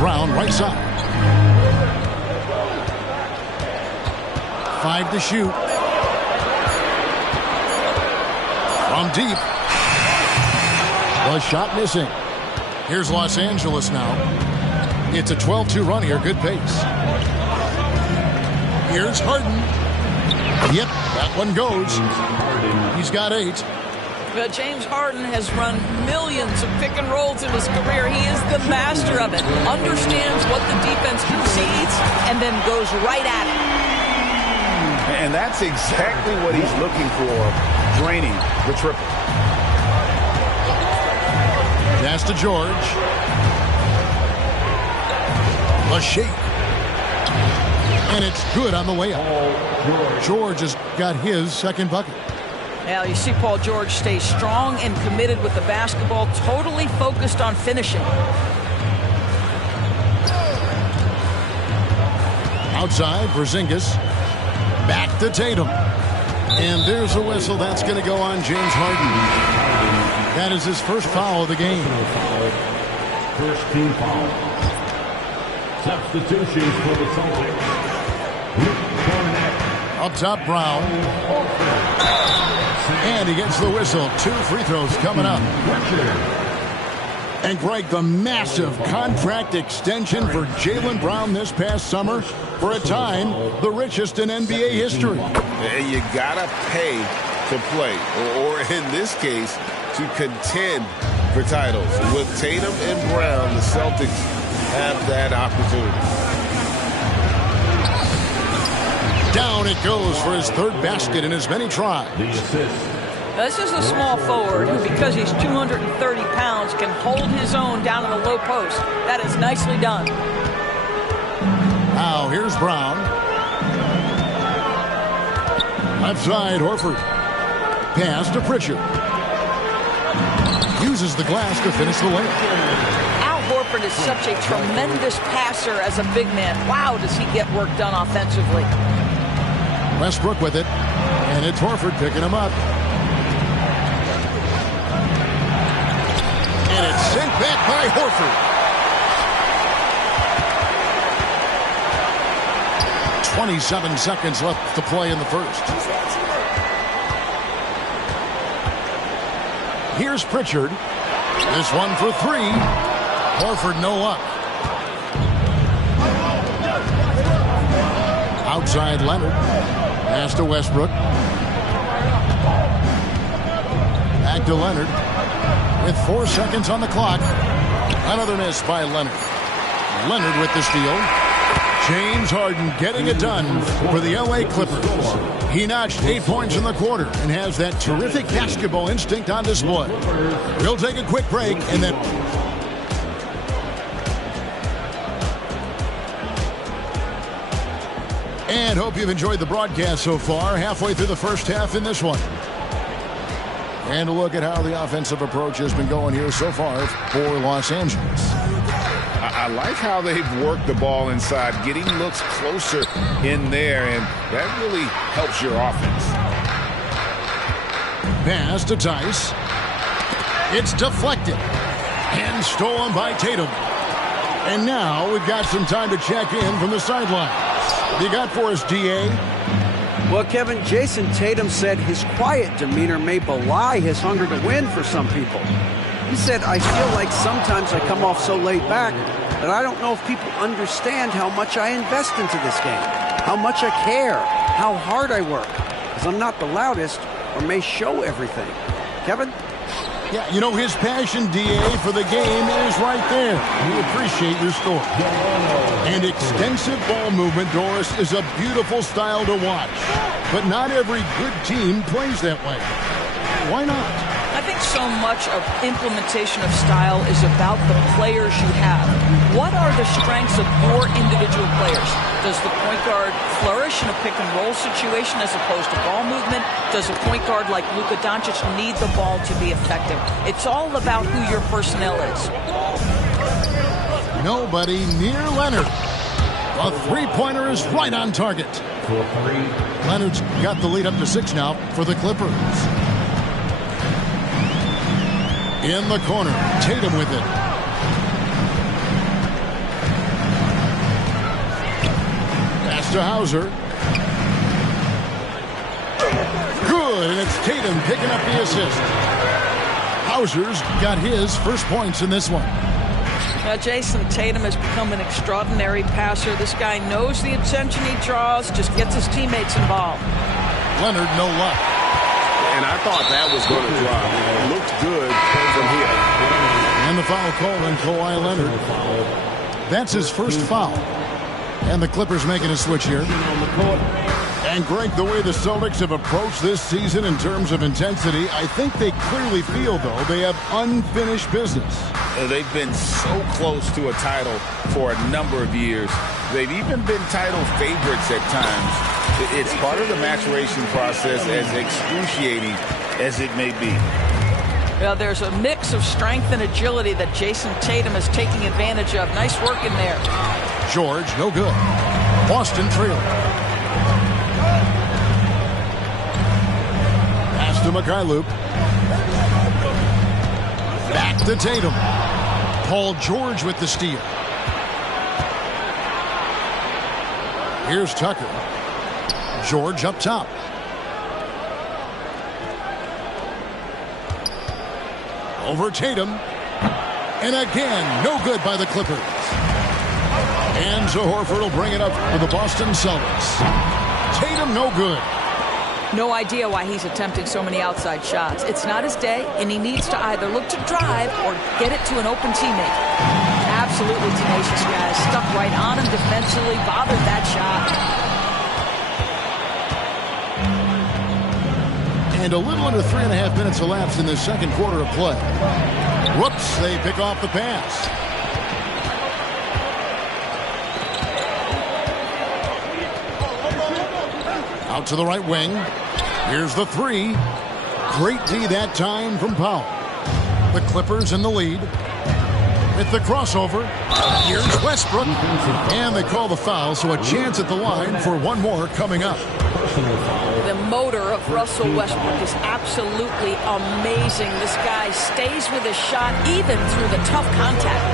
Brown right side. 5 to shoot. From deep. The shot missing. Here's Los Angeles now. It's a 12-2 run here. Good pace. Here's Harden. Yep, that one goes. He's got 8. But James Harden has run millions of pick and rolls in his career. He is the master of it. Understands what the defense concedes and then goes right at it. And that's exactly what he's looking for, draining the triple. Pass to George. A shake. And it's good on the way up. George has got his second bucket. Now you see Paul George stay strong and committed with the basketball, totally focused on finishing. Outside, Porzingis. Back to Tatum. And there's a whistle. That's going to go on James Harden. That is his first foul of the game. First team foul. Substitutions for the Celtics. Up top, Brown. And he gets the whistle. 2 free throws coming up. And Greg, the massive contract extension for Jaylen Brown this past summer, for a time, the richest in NBA history. You gotta pay to play, or in this case, to contend for titles. With Tatum and Brown, the Celtics have that opportunity. Down it goes for his third basket in as many tries. The assist. This is a small forward who, because he's 230 pounds, can hold his own down in the low post. That is nicely done. Now here's Brown. Left side, Horford. Pass to Pritchard. Uses the glass to finish the layup. Al Horford is such a tremendous passer as a big man. Wow, does he get work done offensively. Westbrook with it. And it's Horford picking him up. And it's sent back by Horford. 27 seconds left to play in the first. Here's Pritchard. This one for 3. Horford no luck. Outside Leonard. Pass to Westbrook. Back to Leonard. With 4 seconds on the clock. Another miss by Leonard. Leonard with the steal. James Harden getting it done for the LA Clippers. He notched 8 points in the quarter and has that terrific basketball instinct on display. We'll take a quick break and then... And hope you've enjoyed the broadcast so far. Halfway through the first half in this one. And a look at how the offensive approach has been going here so far for Los Angeles. I like how they've worked the ball inside, getting looks closer in there, and that really helps your offense. Pass to Tice. It's deflected and stolen by Tatum. And now we've got some time to check in from the sidelines. What you got for us, D.A.? Well, Kevin, Jason Tatum said his quiet demeanor may belie his hunger to win for some people. He said, I feel like sometimes I come off so laid back that I don't know if people understand how much I invest into this game, how much I care, how hard I work, because I'm not the loudest or may show everything. Kevin? Yeah, you know, his passion, D.A., for the game is right there. We appreciate your story. And extensive ball movement, Doris, is a beautiful style to watch. But not every good team plays that way. Why not? I think so much of implementation of style is about the players you have. What are the strengths of your individual players? Does the point guard flourish in a pick-and-roll situation as opposed to ball movement? Does a point guard like Luka Doncic need the ball to be effective? It's all about who your personnel is. Nobody near Leonard. A three-pointer is right on target. Leonard's got the lead up to 6 now for the Clippers. In the corner, Tatum with it. Pass to Hauser. Good, and it's Tatum picking up the assist. Hauser's got his first points in this one. Jason Tatum has become an extraordinary passer. This guy knows the attention he draws, just gets his teammates involved. Leonard, no luck. And I thought that was going to drop. It looked good from here. And the foul called on Kawhi Leonard. That's his first foul. And the Clippers making a switch here. And Greg, the way the Celtics have approached this season in terms of intensity, I think they clearly feel, though, they have unfinished business. They've been so close to a title for a number of years. They've even been title favorites at times. It's part of the maturation process, as excruciating as it may be. Well, there's a mix of strength and agility that Jason Tatum is taking advantage of. Nice work in there. George, no good. Boston trailing. Pass to Mikhailuk. Back to Tatum. Paul George with the steal. Here's Tucker. George up top. Over Tatum. And again, no good by the Clippers. And so Horford will bring it up for the Boston Celtics. Tatum, no good. No idea why he's attempting so many outside shots. It's not his day, and he needs to either look to drive or get it to an open teammate. Absolutely tenacious, guys. Stuck right on him defensively, bothered that shot. And a little under 3.5 minutes elapsed in the second quarter of play. Whoops, they pick off the pass. Out to the right wing. Here's the three. Great D that time from Powell. The Clippers in the lead. With the crossover. Here's Westbrook. And they call the foul, so a chance at the line for one more coming up. The motor of Russell Westbrook is absolutely amazing. This guy stays with his shot even through the tough contact.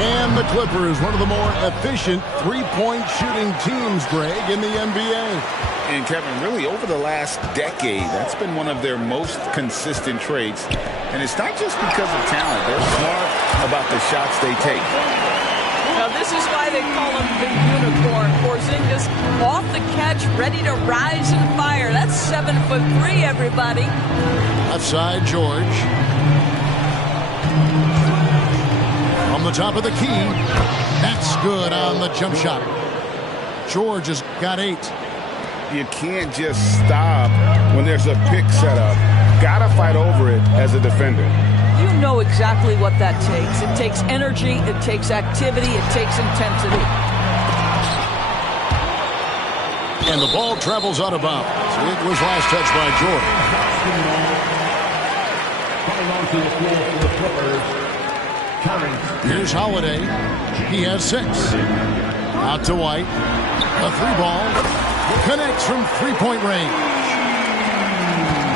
And the Clippers, one of the more efficient three-point shooting teams, Greg, in the NBA. And Kevin, really over the last decade, that's been one of their most consistent traits. And it's not just because of talent. They're smart about the shots they take. Now, this is why they call him the unicorn. Porzingis off the catch, ready to rise and fire. That's 7'3", everybody. Left side, George. On the top of the key. That's good on the jump shot. George has got 8. You can't just stop when there's a pick set up. Gotta fight over it as a defender. You know exactly what that takes. It takes energy, it takes activity, it takes intensity. And the ball travels out of bounds. It was last touched by Jordan. Here's Holiday. He has 6. Out to White. A 3-ball. Connects from 3-point range.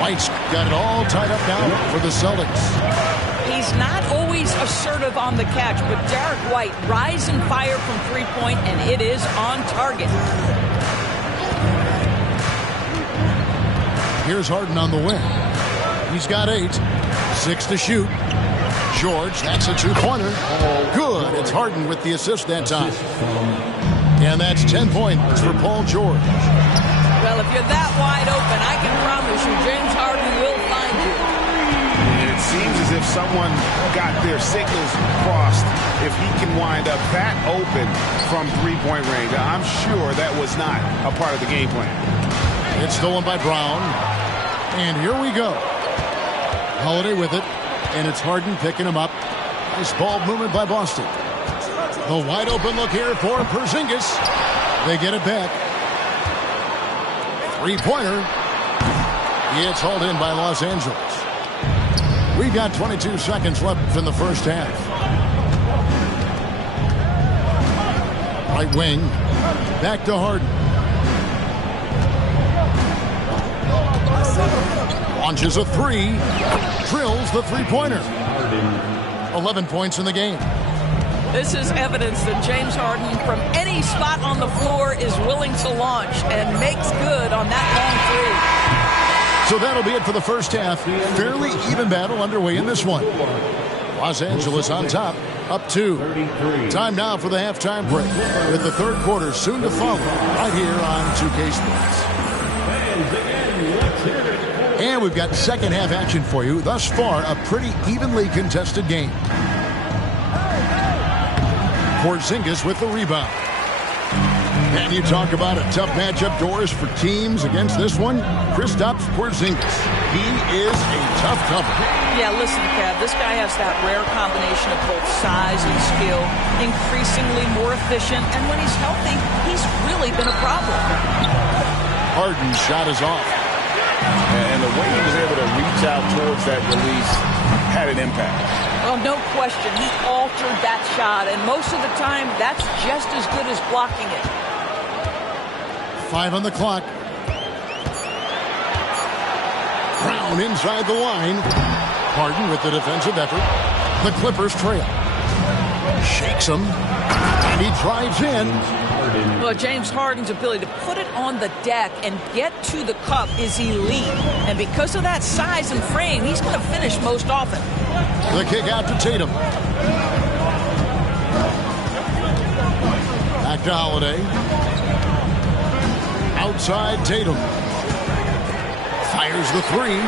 White's got it all tied up now for the Celtics. He's not always assertive on the catch, but Derek White rise and fire from 3-point, and it is on target. Here's Harden on the wing. He's got 8. 6 to shoot. George, that's a 2-pointer. Good. It's Harden with the assist that time. And that's 10 points for Paul George. Well, if you're that wide open, I can promise you James Harden will find you. It seems as if someone got their signals crossed. If he can wind up that open from 3-point range, I'm sure that was not a part of the game plan. It's stolen by Brown. And here we go. Holiday with it. And it's Harden picking him up. Nice ball movement by Boston. The wide open look here for Porzingis. They get it back. 3-pointer. It's hauled in by Los Angeles. We've got 22 seconds left in the first half. Right wing. Back to Harden. Launches a 3. Drills the 3-pointer. 11 points in the game. This is evidence that James Harden, from any spot on the floor, is willing to launch and makes good on that long 3. So that'll be it for the first half. Fairly even battle underway in this one. Los Angeles on top, Up 2. Time now for the halftime break, with the third quarter soon to follow right here on 2K Sports. And we've got second half action for you. Thus far, a pretty evenly contested game. Porzingis with the rebound. And you talk about a tough matchup, Doris, for teams against this one. Kristaps Porzingis. He is a tough cover. Yeah, listen, Kev, this guy has that rare combination of both size and skill, increasingly more efficient, and when he's healthy, he's really been a problem. Harden's shot is off. And the way he was able to reach out towards that release had an impact. Well, no question, he altered that shot, and most of the time, that's just as good as blocking it. 5 on the clock. Brown inside the line. Harden with the defensive effort. The Clippers trail. Shakes him. And he drives in. Well, James Harden's ability to put it on the deck and get to the cup is elite. And because of that size and frame, he's going to finish most often. The kick out to Tatum. Back to Holiday. Outside Tatum. Fires the 3.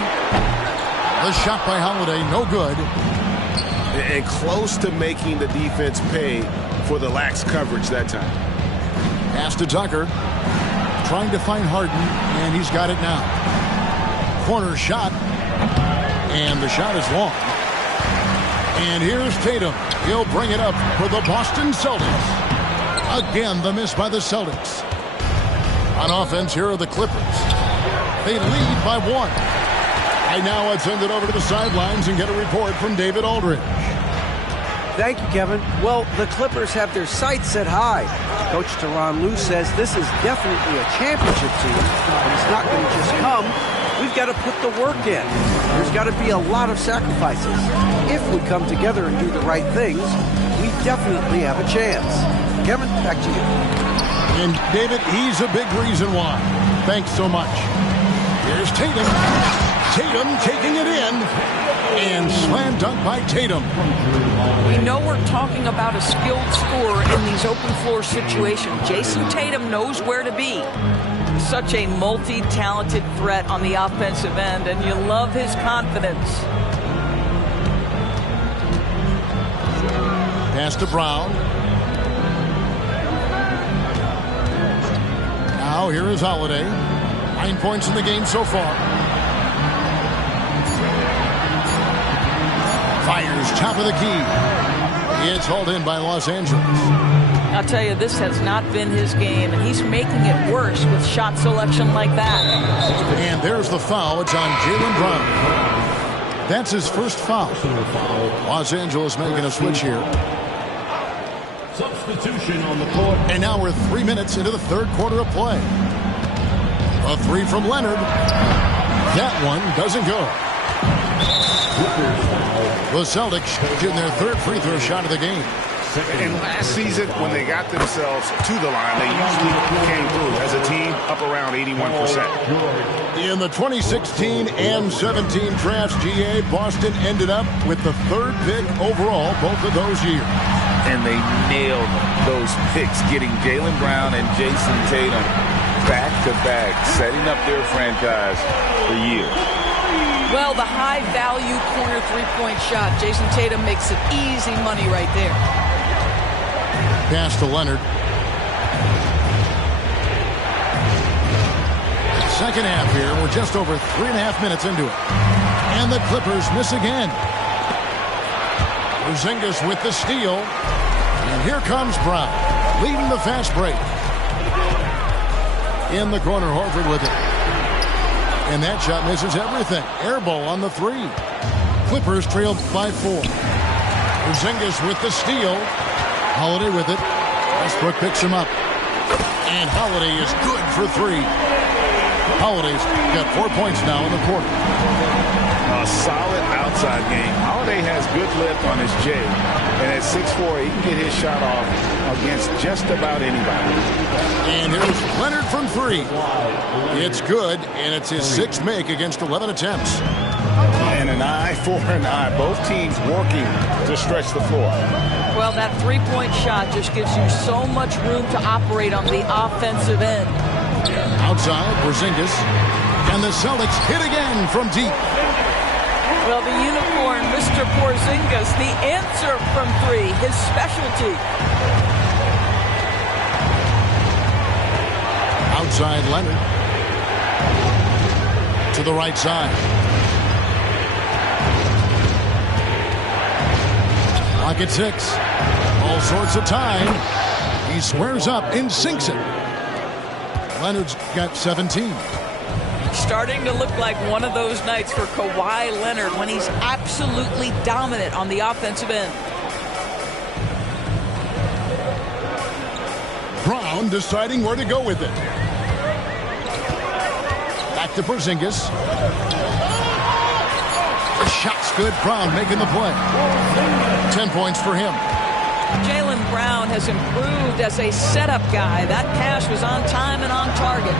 The shot by Holiday, no good. And close to making the defense pay for the lax coverage that time. Pass to Tucker. Trying to find Harden, and he's got it now. Corner shot. And the shot is long. And here's Tatum. He'll bring it up for the Boston Celtics. Again, the miss by the Celtics. On offense, here are the Clippers. They lead by 1. Right now, I'd send it over to the sidelines and get a report from David Aldridge. Thank you, Kevin. Well, the Clippers have their sights set high. Coach Tyronn Lue says this is definitely a championship team, but it's not going to just come. We've got to put the work in. There's got to be a lot of sacrifices. If we come together and do the right things, we definitely have a chance. Kevin, back to you. And David, he's a big reason why. Thanks so much. Here's Tatum. Tatum taking it in. And slam dunk by Tatum. We know we're talking about a skilled scorer in these open floor situations. Jason Tatum knows where to be. Such a multi-talented threat on the offensive end, and you love his confidence. Pass to Brown. Now here is Holiday. 9 points in the game so far. Fires top of the key. It's hauled in by Los Angeles. I'll tell you, this has not been his game, and he's making it worse with shot selection like that. And there's the foul. It's on Jaylen Brown. That's his first foul. Los Angeles making a switch here. Substitution on the court. And now we're 3 minutes into the third quarter of play. A 3 from Leonard. That one doesn't go. The Celtics getting their third free throw shot of the game. And last season, when they got themselves to the line, they usually came through as a team up around 81%. In the 2016 and 17 drafts, GA, Boston ended up with the third pick overall both of those years. And they nailed those picks, getting Jaylen Brown and Jason Tatum back-to-back, setting up their franchise for years. Well, the high-value corner three-point shot. Jason Tatum makes it easy money right there. Pass to Leonard. Second half here. We're just over 3.5 minutes into it. And the Clippers miss again. Porzingis with the steal. And here comes Brown, leading the fast break. In the corner, Horford with it. And that shot misses everything. Air ball on the 3. Clippers trailed by 4. Porzingis with the steal. Holiday with it. Westbrook picks him up. And Holiday is good for 3. Holiday's got 4 points now in the quarter. A solid outside game. Holiday has good lift on his J. And at 6'4", he can get his shot off against just about anybody. And here's Leonard from 3. It's good, and it's his 6th make against 11 attempts. And an eye for an eye. Both teams working to stretch the floor. Well, that three-point shot just gives you so much room to operate on the offensive end. Outside, Porzingis. And the Celtics hit again from deep. Well, the unicorn, Mr. Porzingis, the answer from three, his specialty. Outside, Leonard. To the right side. Clock at 6. All sorts of time. He squares up and sinks it. Leonard's got 17. Starting to look like one of those nights for Kawhi Leonard when he's absolutely dominant on the offensive end. Brown deciding where to go with it. Back to Porzingis. The shot's good. Brown making the play. 10 points for him. Jaylen Brown has improved as a setup guy. That pass was on time and on target.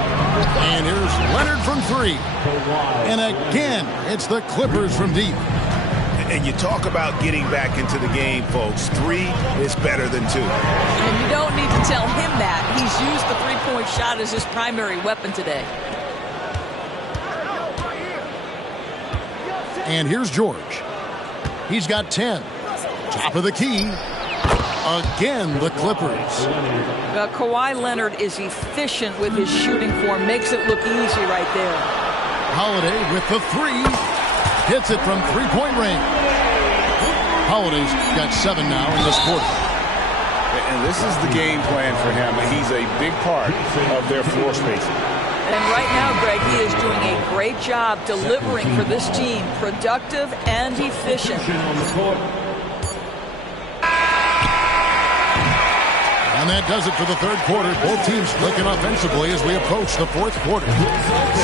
And here's Leonard from three. And again, it's the Clippers from deep. And you talk about getting back into the game, folks. 3 is better than 2. And you don't need to tell him that. He's used the three-point shot as his primary weapon today. And here's George. He's got 10. Top of the key. Again, the Clippers. Kawhi Leonard is efficient with his shooting form. Makes it look easy right there. Holiday with the 3. Hits it from three-point range. Holiday's got 7 now in this quarter. And this is the game plan for him. He's a big part of their floor spacing. And right now, Greg, he is doing a great job delivering for this team. Productive and efficient. And that does it for the third quarter. Both teams clicking offensively as we approach the fourth quarter.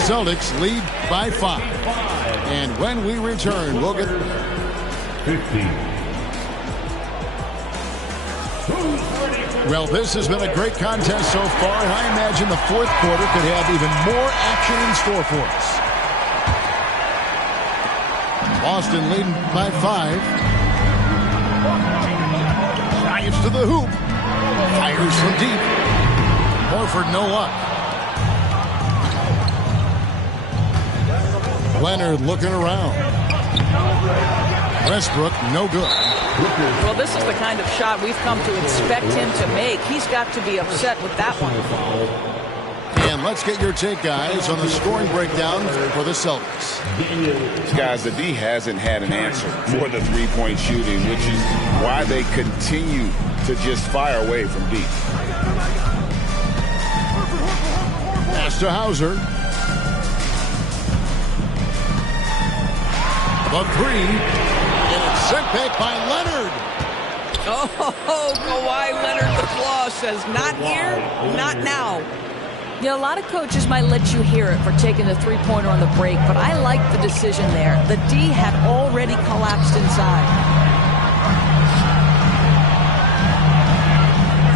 Celtics lead by 5. And when we return, we'll get 50. Well, this has been a great contest so far, and I imagine the fourth quarter could have even more action in store for us. Boston leading by 5. Giants to the hoop. Fires from deep. Horford, no luck. Leonard looking around. Westbrook, no good. Well, this is the kind of shot we've come to expect him to make. He's got to be upset with that one. And let's get your take, guys, on the scoring breakdown for the Celtics. Guys, the D hasn't had an answer for the three-point shooting, which is why they continue to just fire away from deep. Pass to Hauser. The 3. And it's sent back by Leonard. Oh, Kawhi Leonard, the claw says, not here, not now. You know, a lot of coaches might let you hear it for taking the three-pointer on the break, but I like the decision there. The D had already collapsed inside.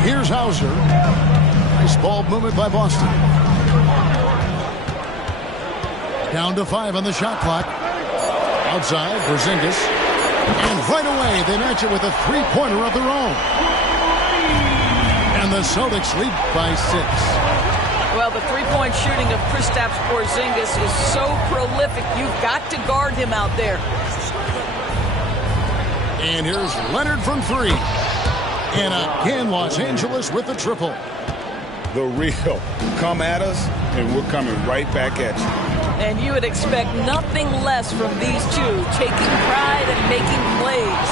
Here's Hauser. Nice ball movement by Boston. Down to 5 on the shot clock. Outside, Porzingis. And right away, they match it with a three-pointer of their own. And the Celtics lead by 6. Well, the three-point shooting of Kristaps Porzingis is so prolific. You've got to guard him out there. And here's Leonard from 3. And again, Los Angeles with the triple. The real. Come at us, and we're coming right back at you. And you would expect nothing less from these two, taking pride and making plays.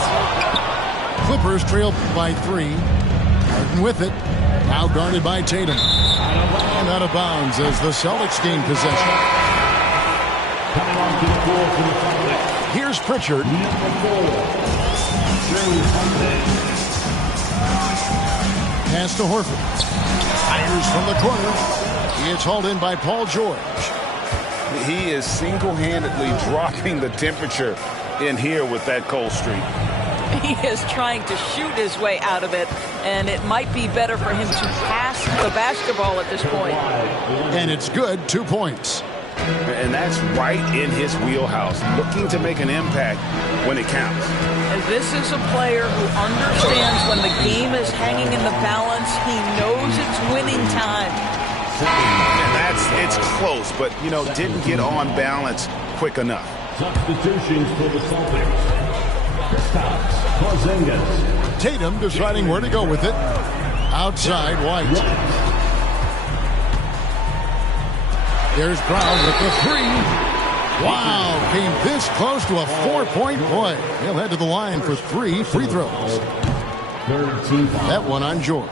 Clippers trailed by 3. Harden with it. Now guarded by Tatum. And out of bounds as the Celtics gain possession. Here's Pritchard. Pass to Horford. Fires from the corner. It's hauled in by Paul George. He is single-handedly dropping the temperature in here with that cold streak. He is trying to shoot his way out of it, and it might be better for him to pass the basketball at this point. And it's good, 2 points. And that's right in his wheelhouse, looking to make an impact when it counts. This is a player who understands when the game is hanging in the balance. He knows it's winning time. And it's close, but, didn't get on balance quick enough. Substitutions for the Celtics. Porzingis. Tatum deciding where to go with it. Outside, White. There's Brown with the three. Wow, came this close to a 4-point play. He'll head to the line for 3 free throws. That one on George.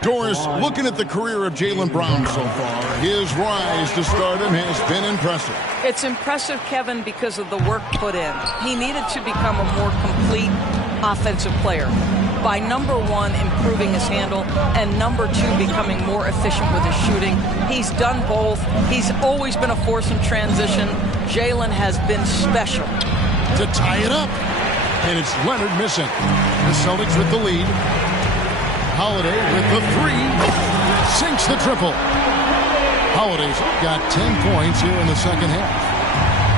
Doris, looking at the career of Jaylen Brown so far, his rise to stardom has been impressive. It's impressive, Kevin, because of the work put in. He needed to become a more complete offensive player. By number 1, improving his handle, and number 2, becoming more efficient with his shooting. He's done both. He's always been a force in transition. Jaylen has been special. To tie it up. And it's Leonard missing. The Celtics with the lead. Holiday with the three. Sinks the triple. Holiday's got 10 points here in the second half.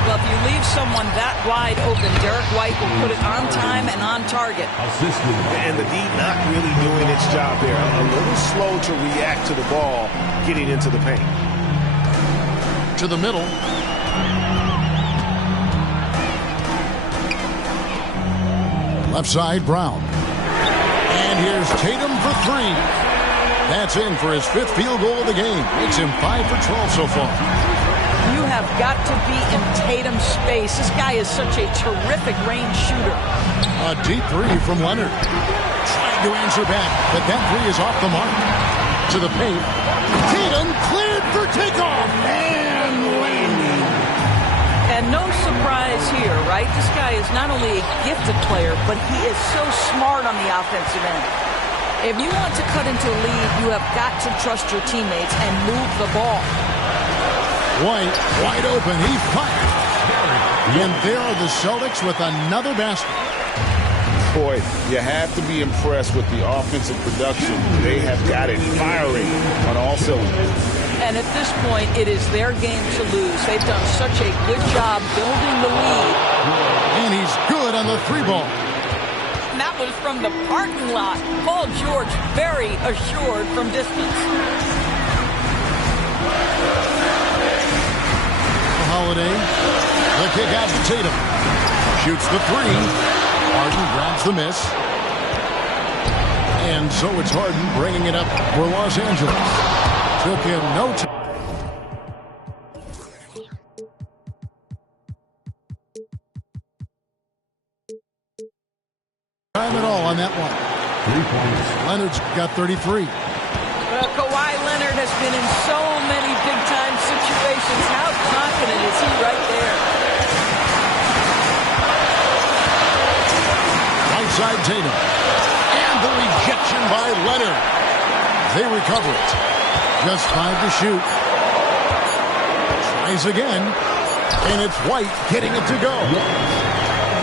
Well, if you leave someone that wide open, Derek White will put it on time and on target. And the D not really doing its job there. A little slow to react to the ball getting into the paint. To the middle. Left side, Brown. And here's Tatum for three. That's in for his 5th field goal of the game. Makes him 5 for 12 so far. You have got to be in Tatum's space. This guy is such a terrific range shooter. A deep three from Leonard. Trying to answer back, but that three is off the mark. To the paint. Tatum cleared for takeoff and landing. And no surprise here, right? This guy is not only a gifted player, but he is so smart on the offensive end. If you want to cut into a lead, you have got to trust your teammates and move the ball. White, wide open, he fired. And there are the Celtics with another basket. Boy, you have to be impressed with the offensive production. They have got it firing on all cylinders. And at this point, it is their game to lose. They've done such a good job building the lead. And he's good on the three ball. And that was from the parking lot. Paul George very assured from distance. Holiday, the kick out to Tatum. Shoots the three. Harden grabs the miss. And so it's Harden bringing it up for Los Angeles. Took him no time. Time at all on that one. 3 points. Leonard's got 33. Well, Kawhi Leonard has been in so many big-time situations. How confident is he right there? Right side Tatum. And the rejection by Leonard. They recover it. Just 5 to shoot. Tries again. And it's White getting it to go.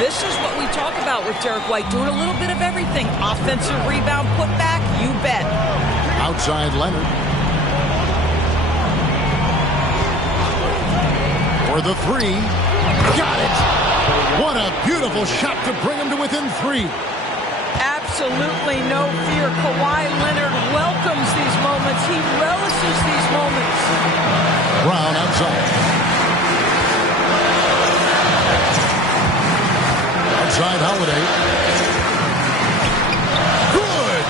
This is what we talk about with Derek White, doing a little bit of everything. Offensive rebound, putback, you bet. Outside Leonard. For the three. Got it. What a beautiful shot to bring him to within 3. Absolutely no fear. Kawhi Leonard welcomes these moments. He relishes these moments. Brown outside. Outside Holiday. Good.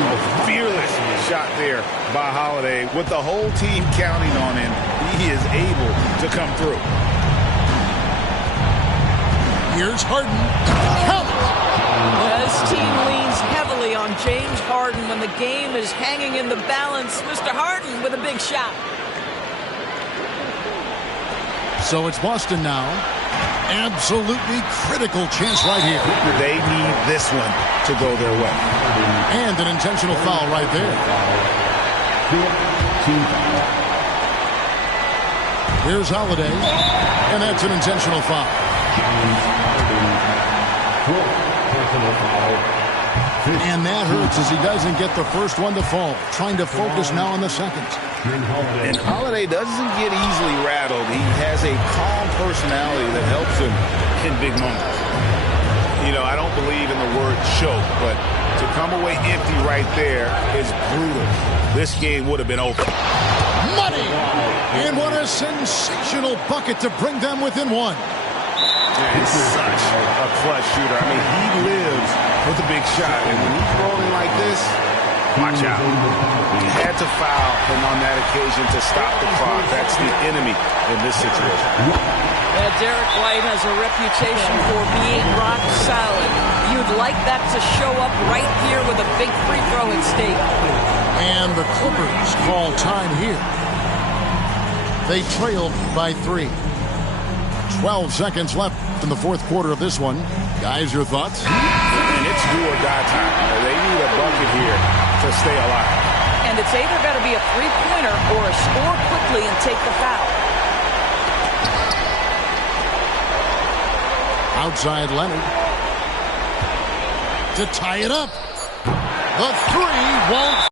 A fearless shot there by Holiday. With the whole team counting on him, he is able to come through. Here's Harden. Count. This team leans heavily on James Harden when the game is hanging in the balance. Mr. Harden with a big shot. So it's Boston now. Absolutely critical chance right here. They need this one to go their way. And an intentional foul right there. Team foul. Here's Holiday. And that's an intentional foul. And that hurts as he doesn't get the first one to fall. Trying to focus now on the second. And Holiday doesn't get easily rattled. He has a calm personality that helps him in big moments. You know, I don't believe in the word choke, but to come away empty right there is brutal. This game would have been over. Money! And what a sensational bucket to bring them within one. And such a clutch shooter. I mean, he lives for the big shot. And when he's rolling like this, watch out. He had to foul him on that occasion to stop the clock. That's the enemy in this situation. Derek White has a reputation for being rock solid. You'd like that to show up right here with a big free throw at stake. And the Clippers call time here. They trailed by 3. 12 seconds left in the fourth quarter of this one. Guys, your thoughts? And it's do or die time. They need a bucket here to stay alive. And it's either got to be a three-pointer or a score quickly and take the foul. Outside Leonard to tie it up. The three won't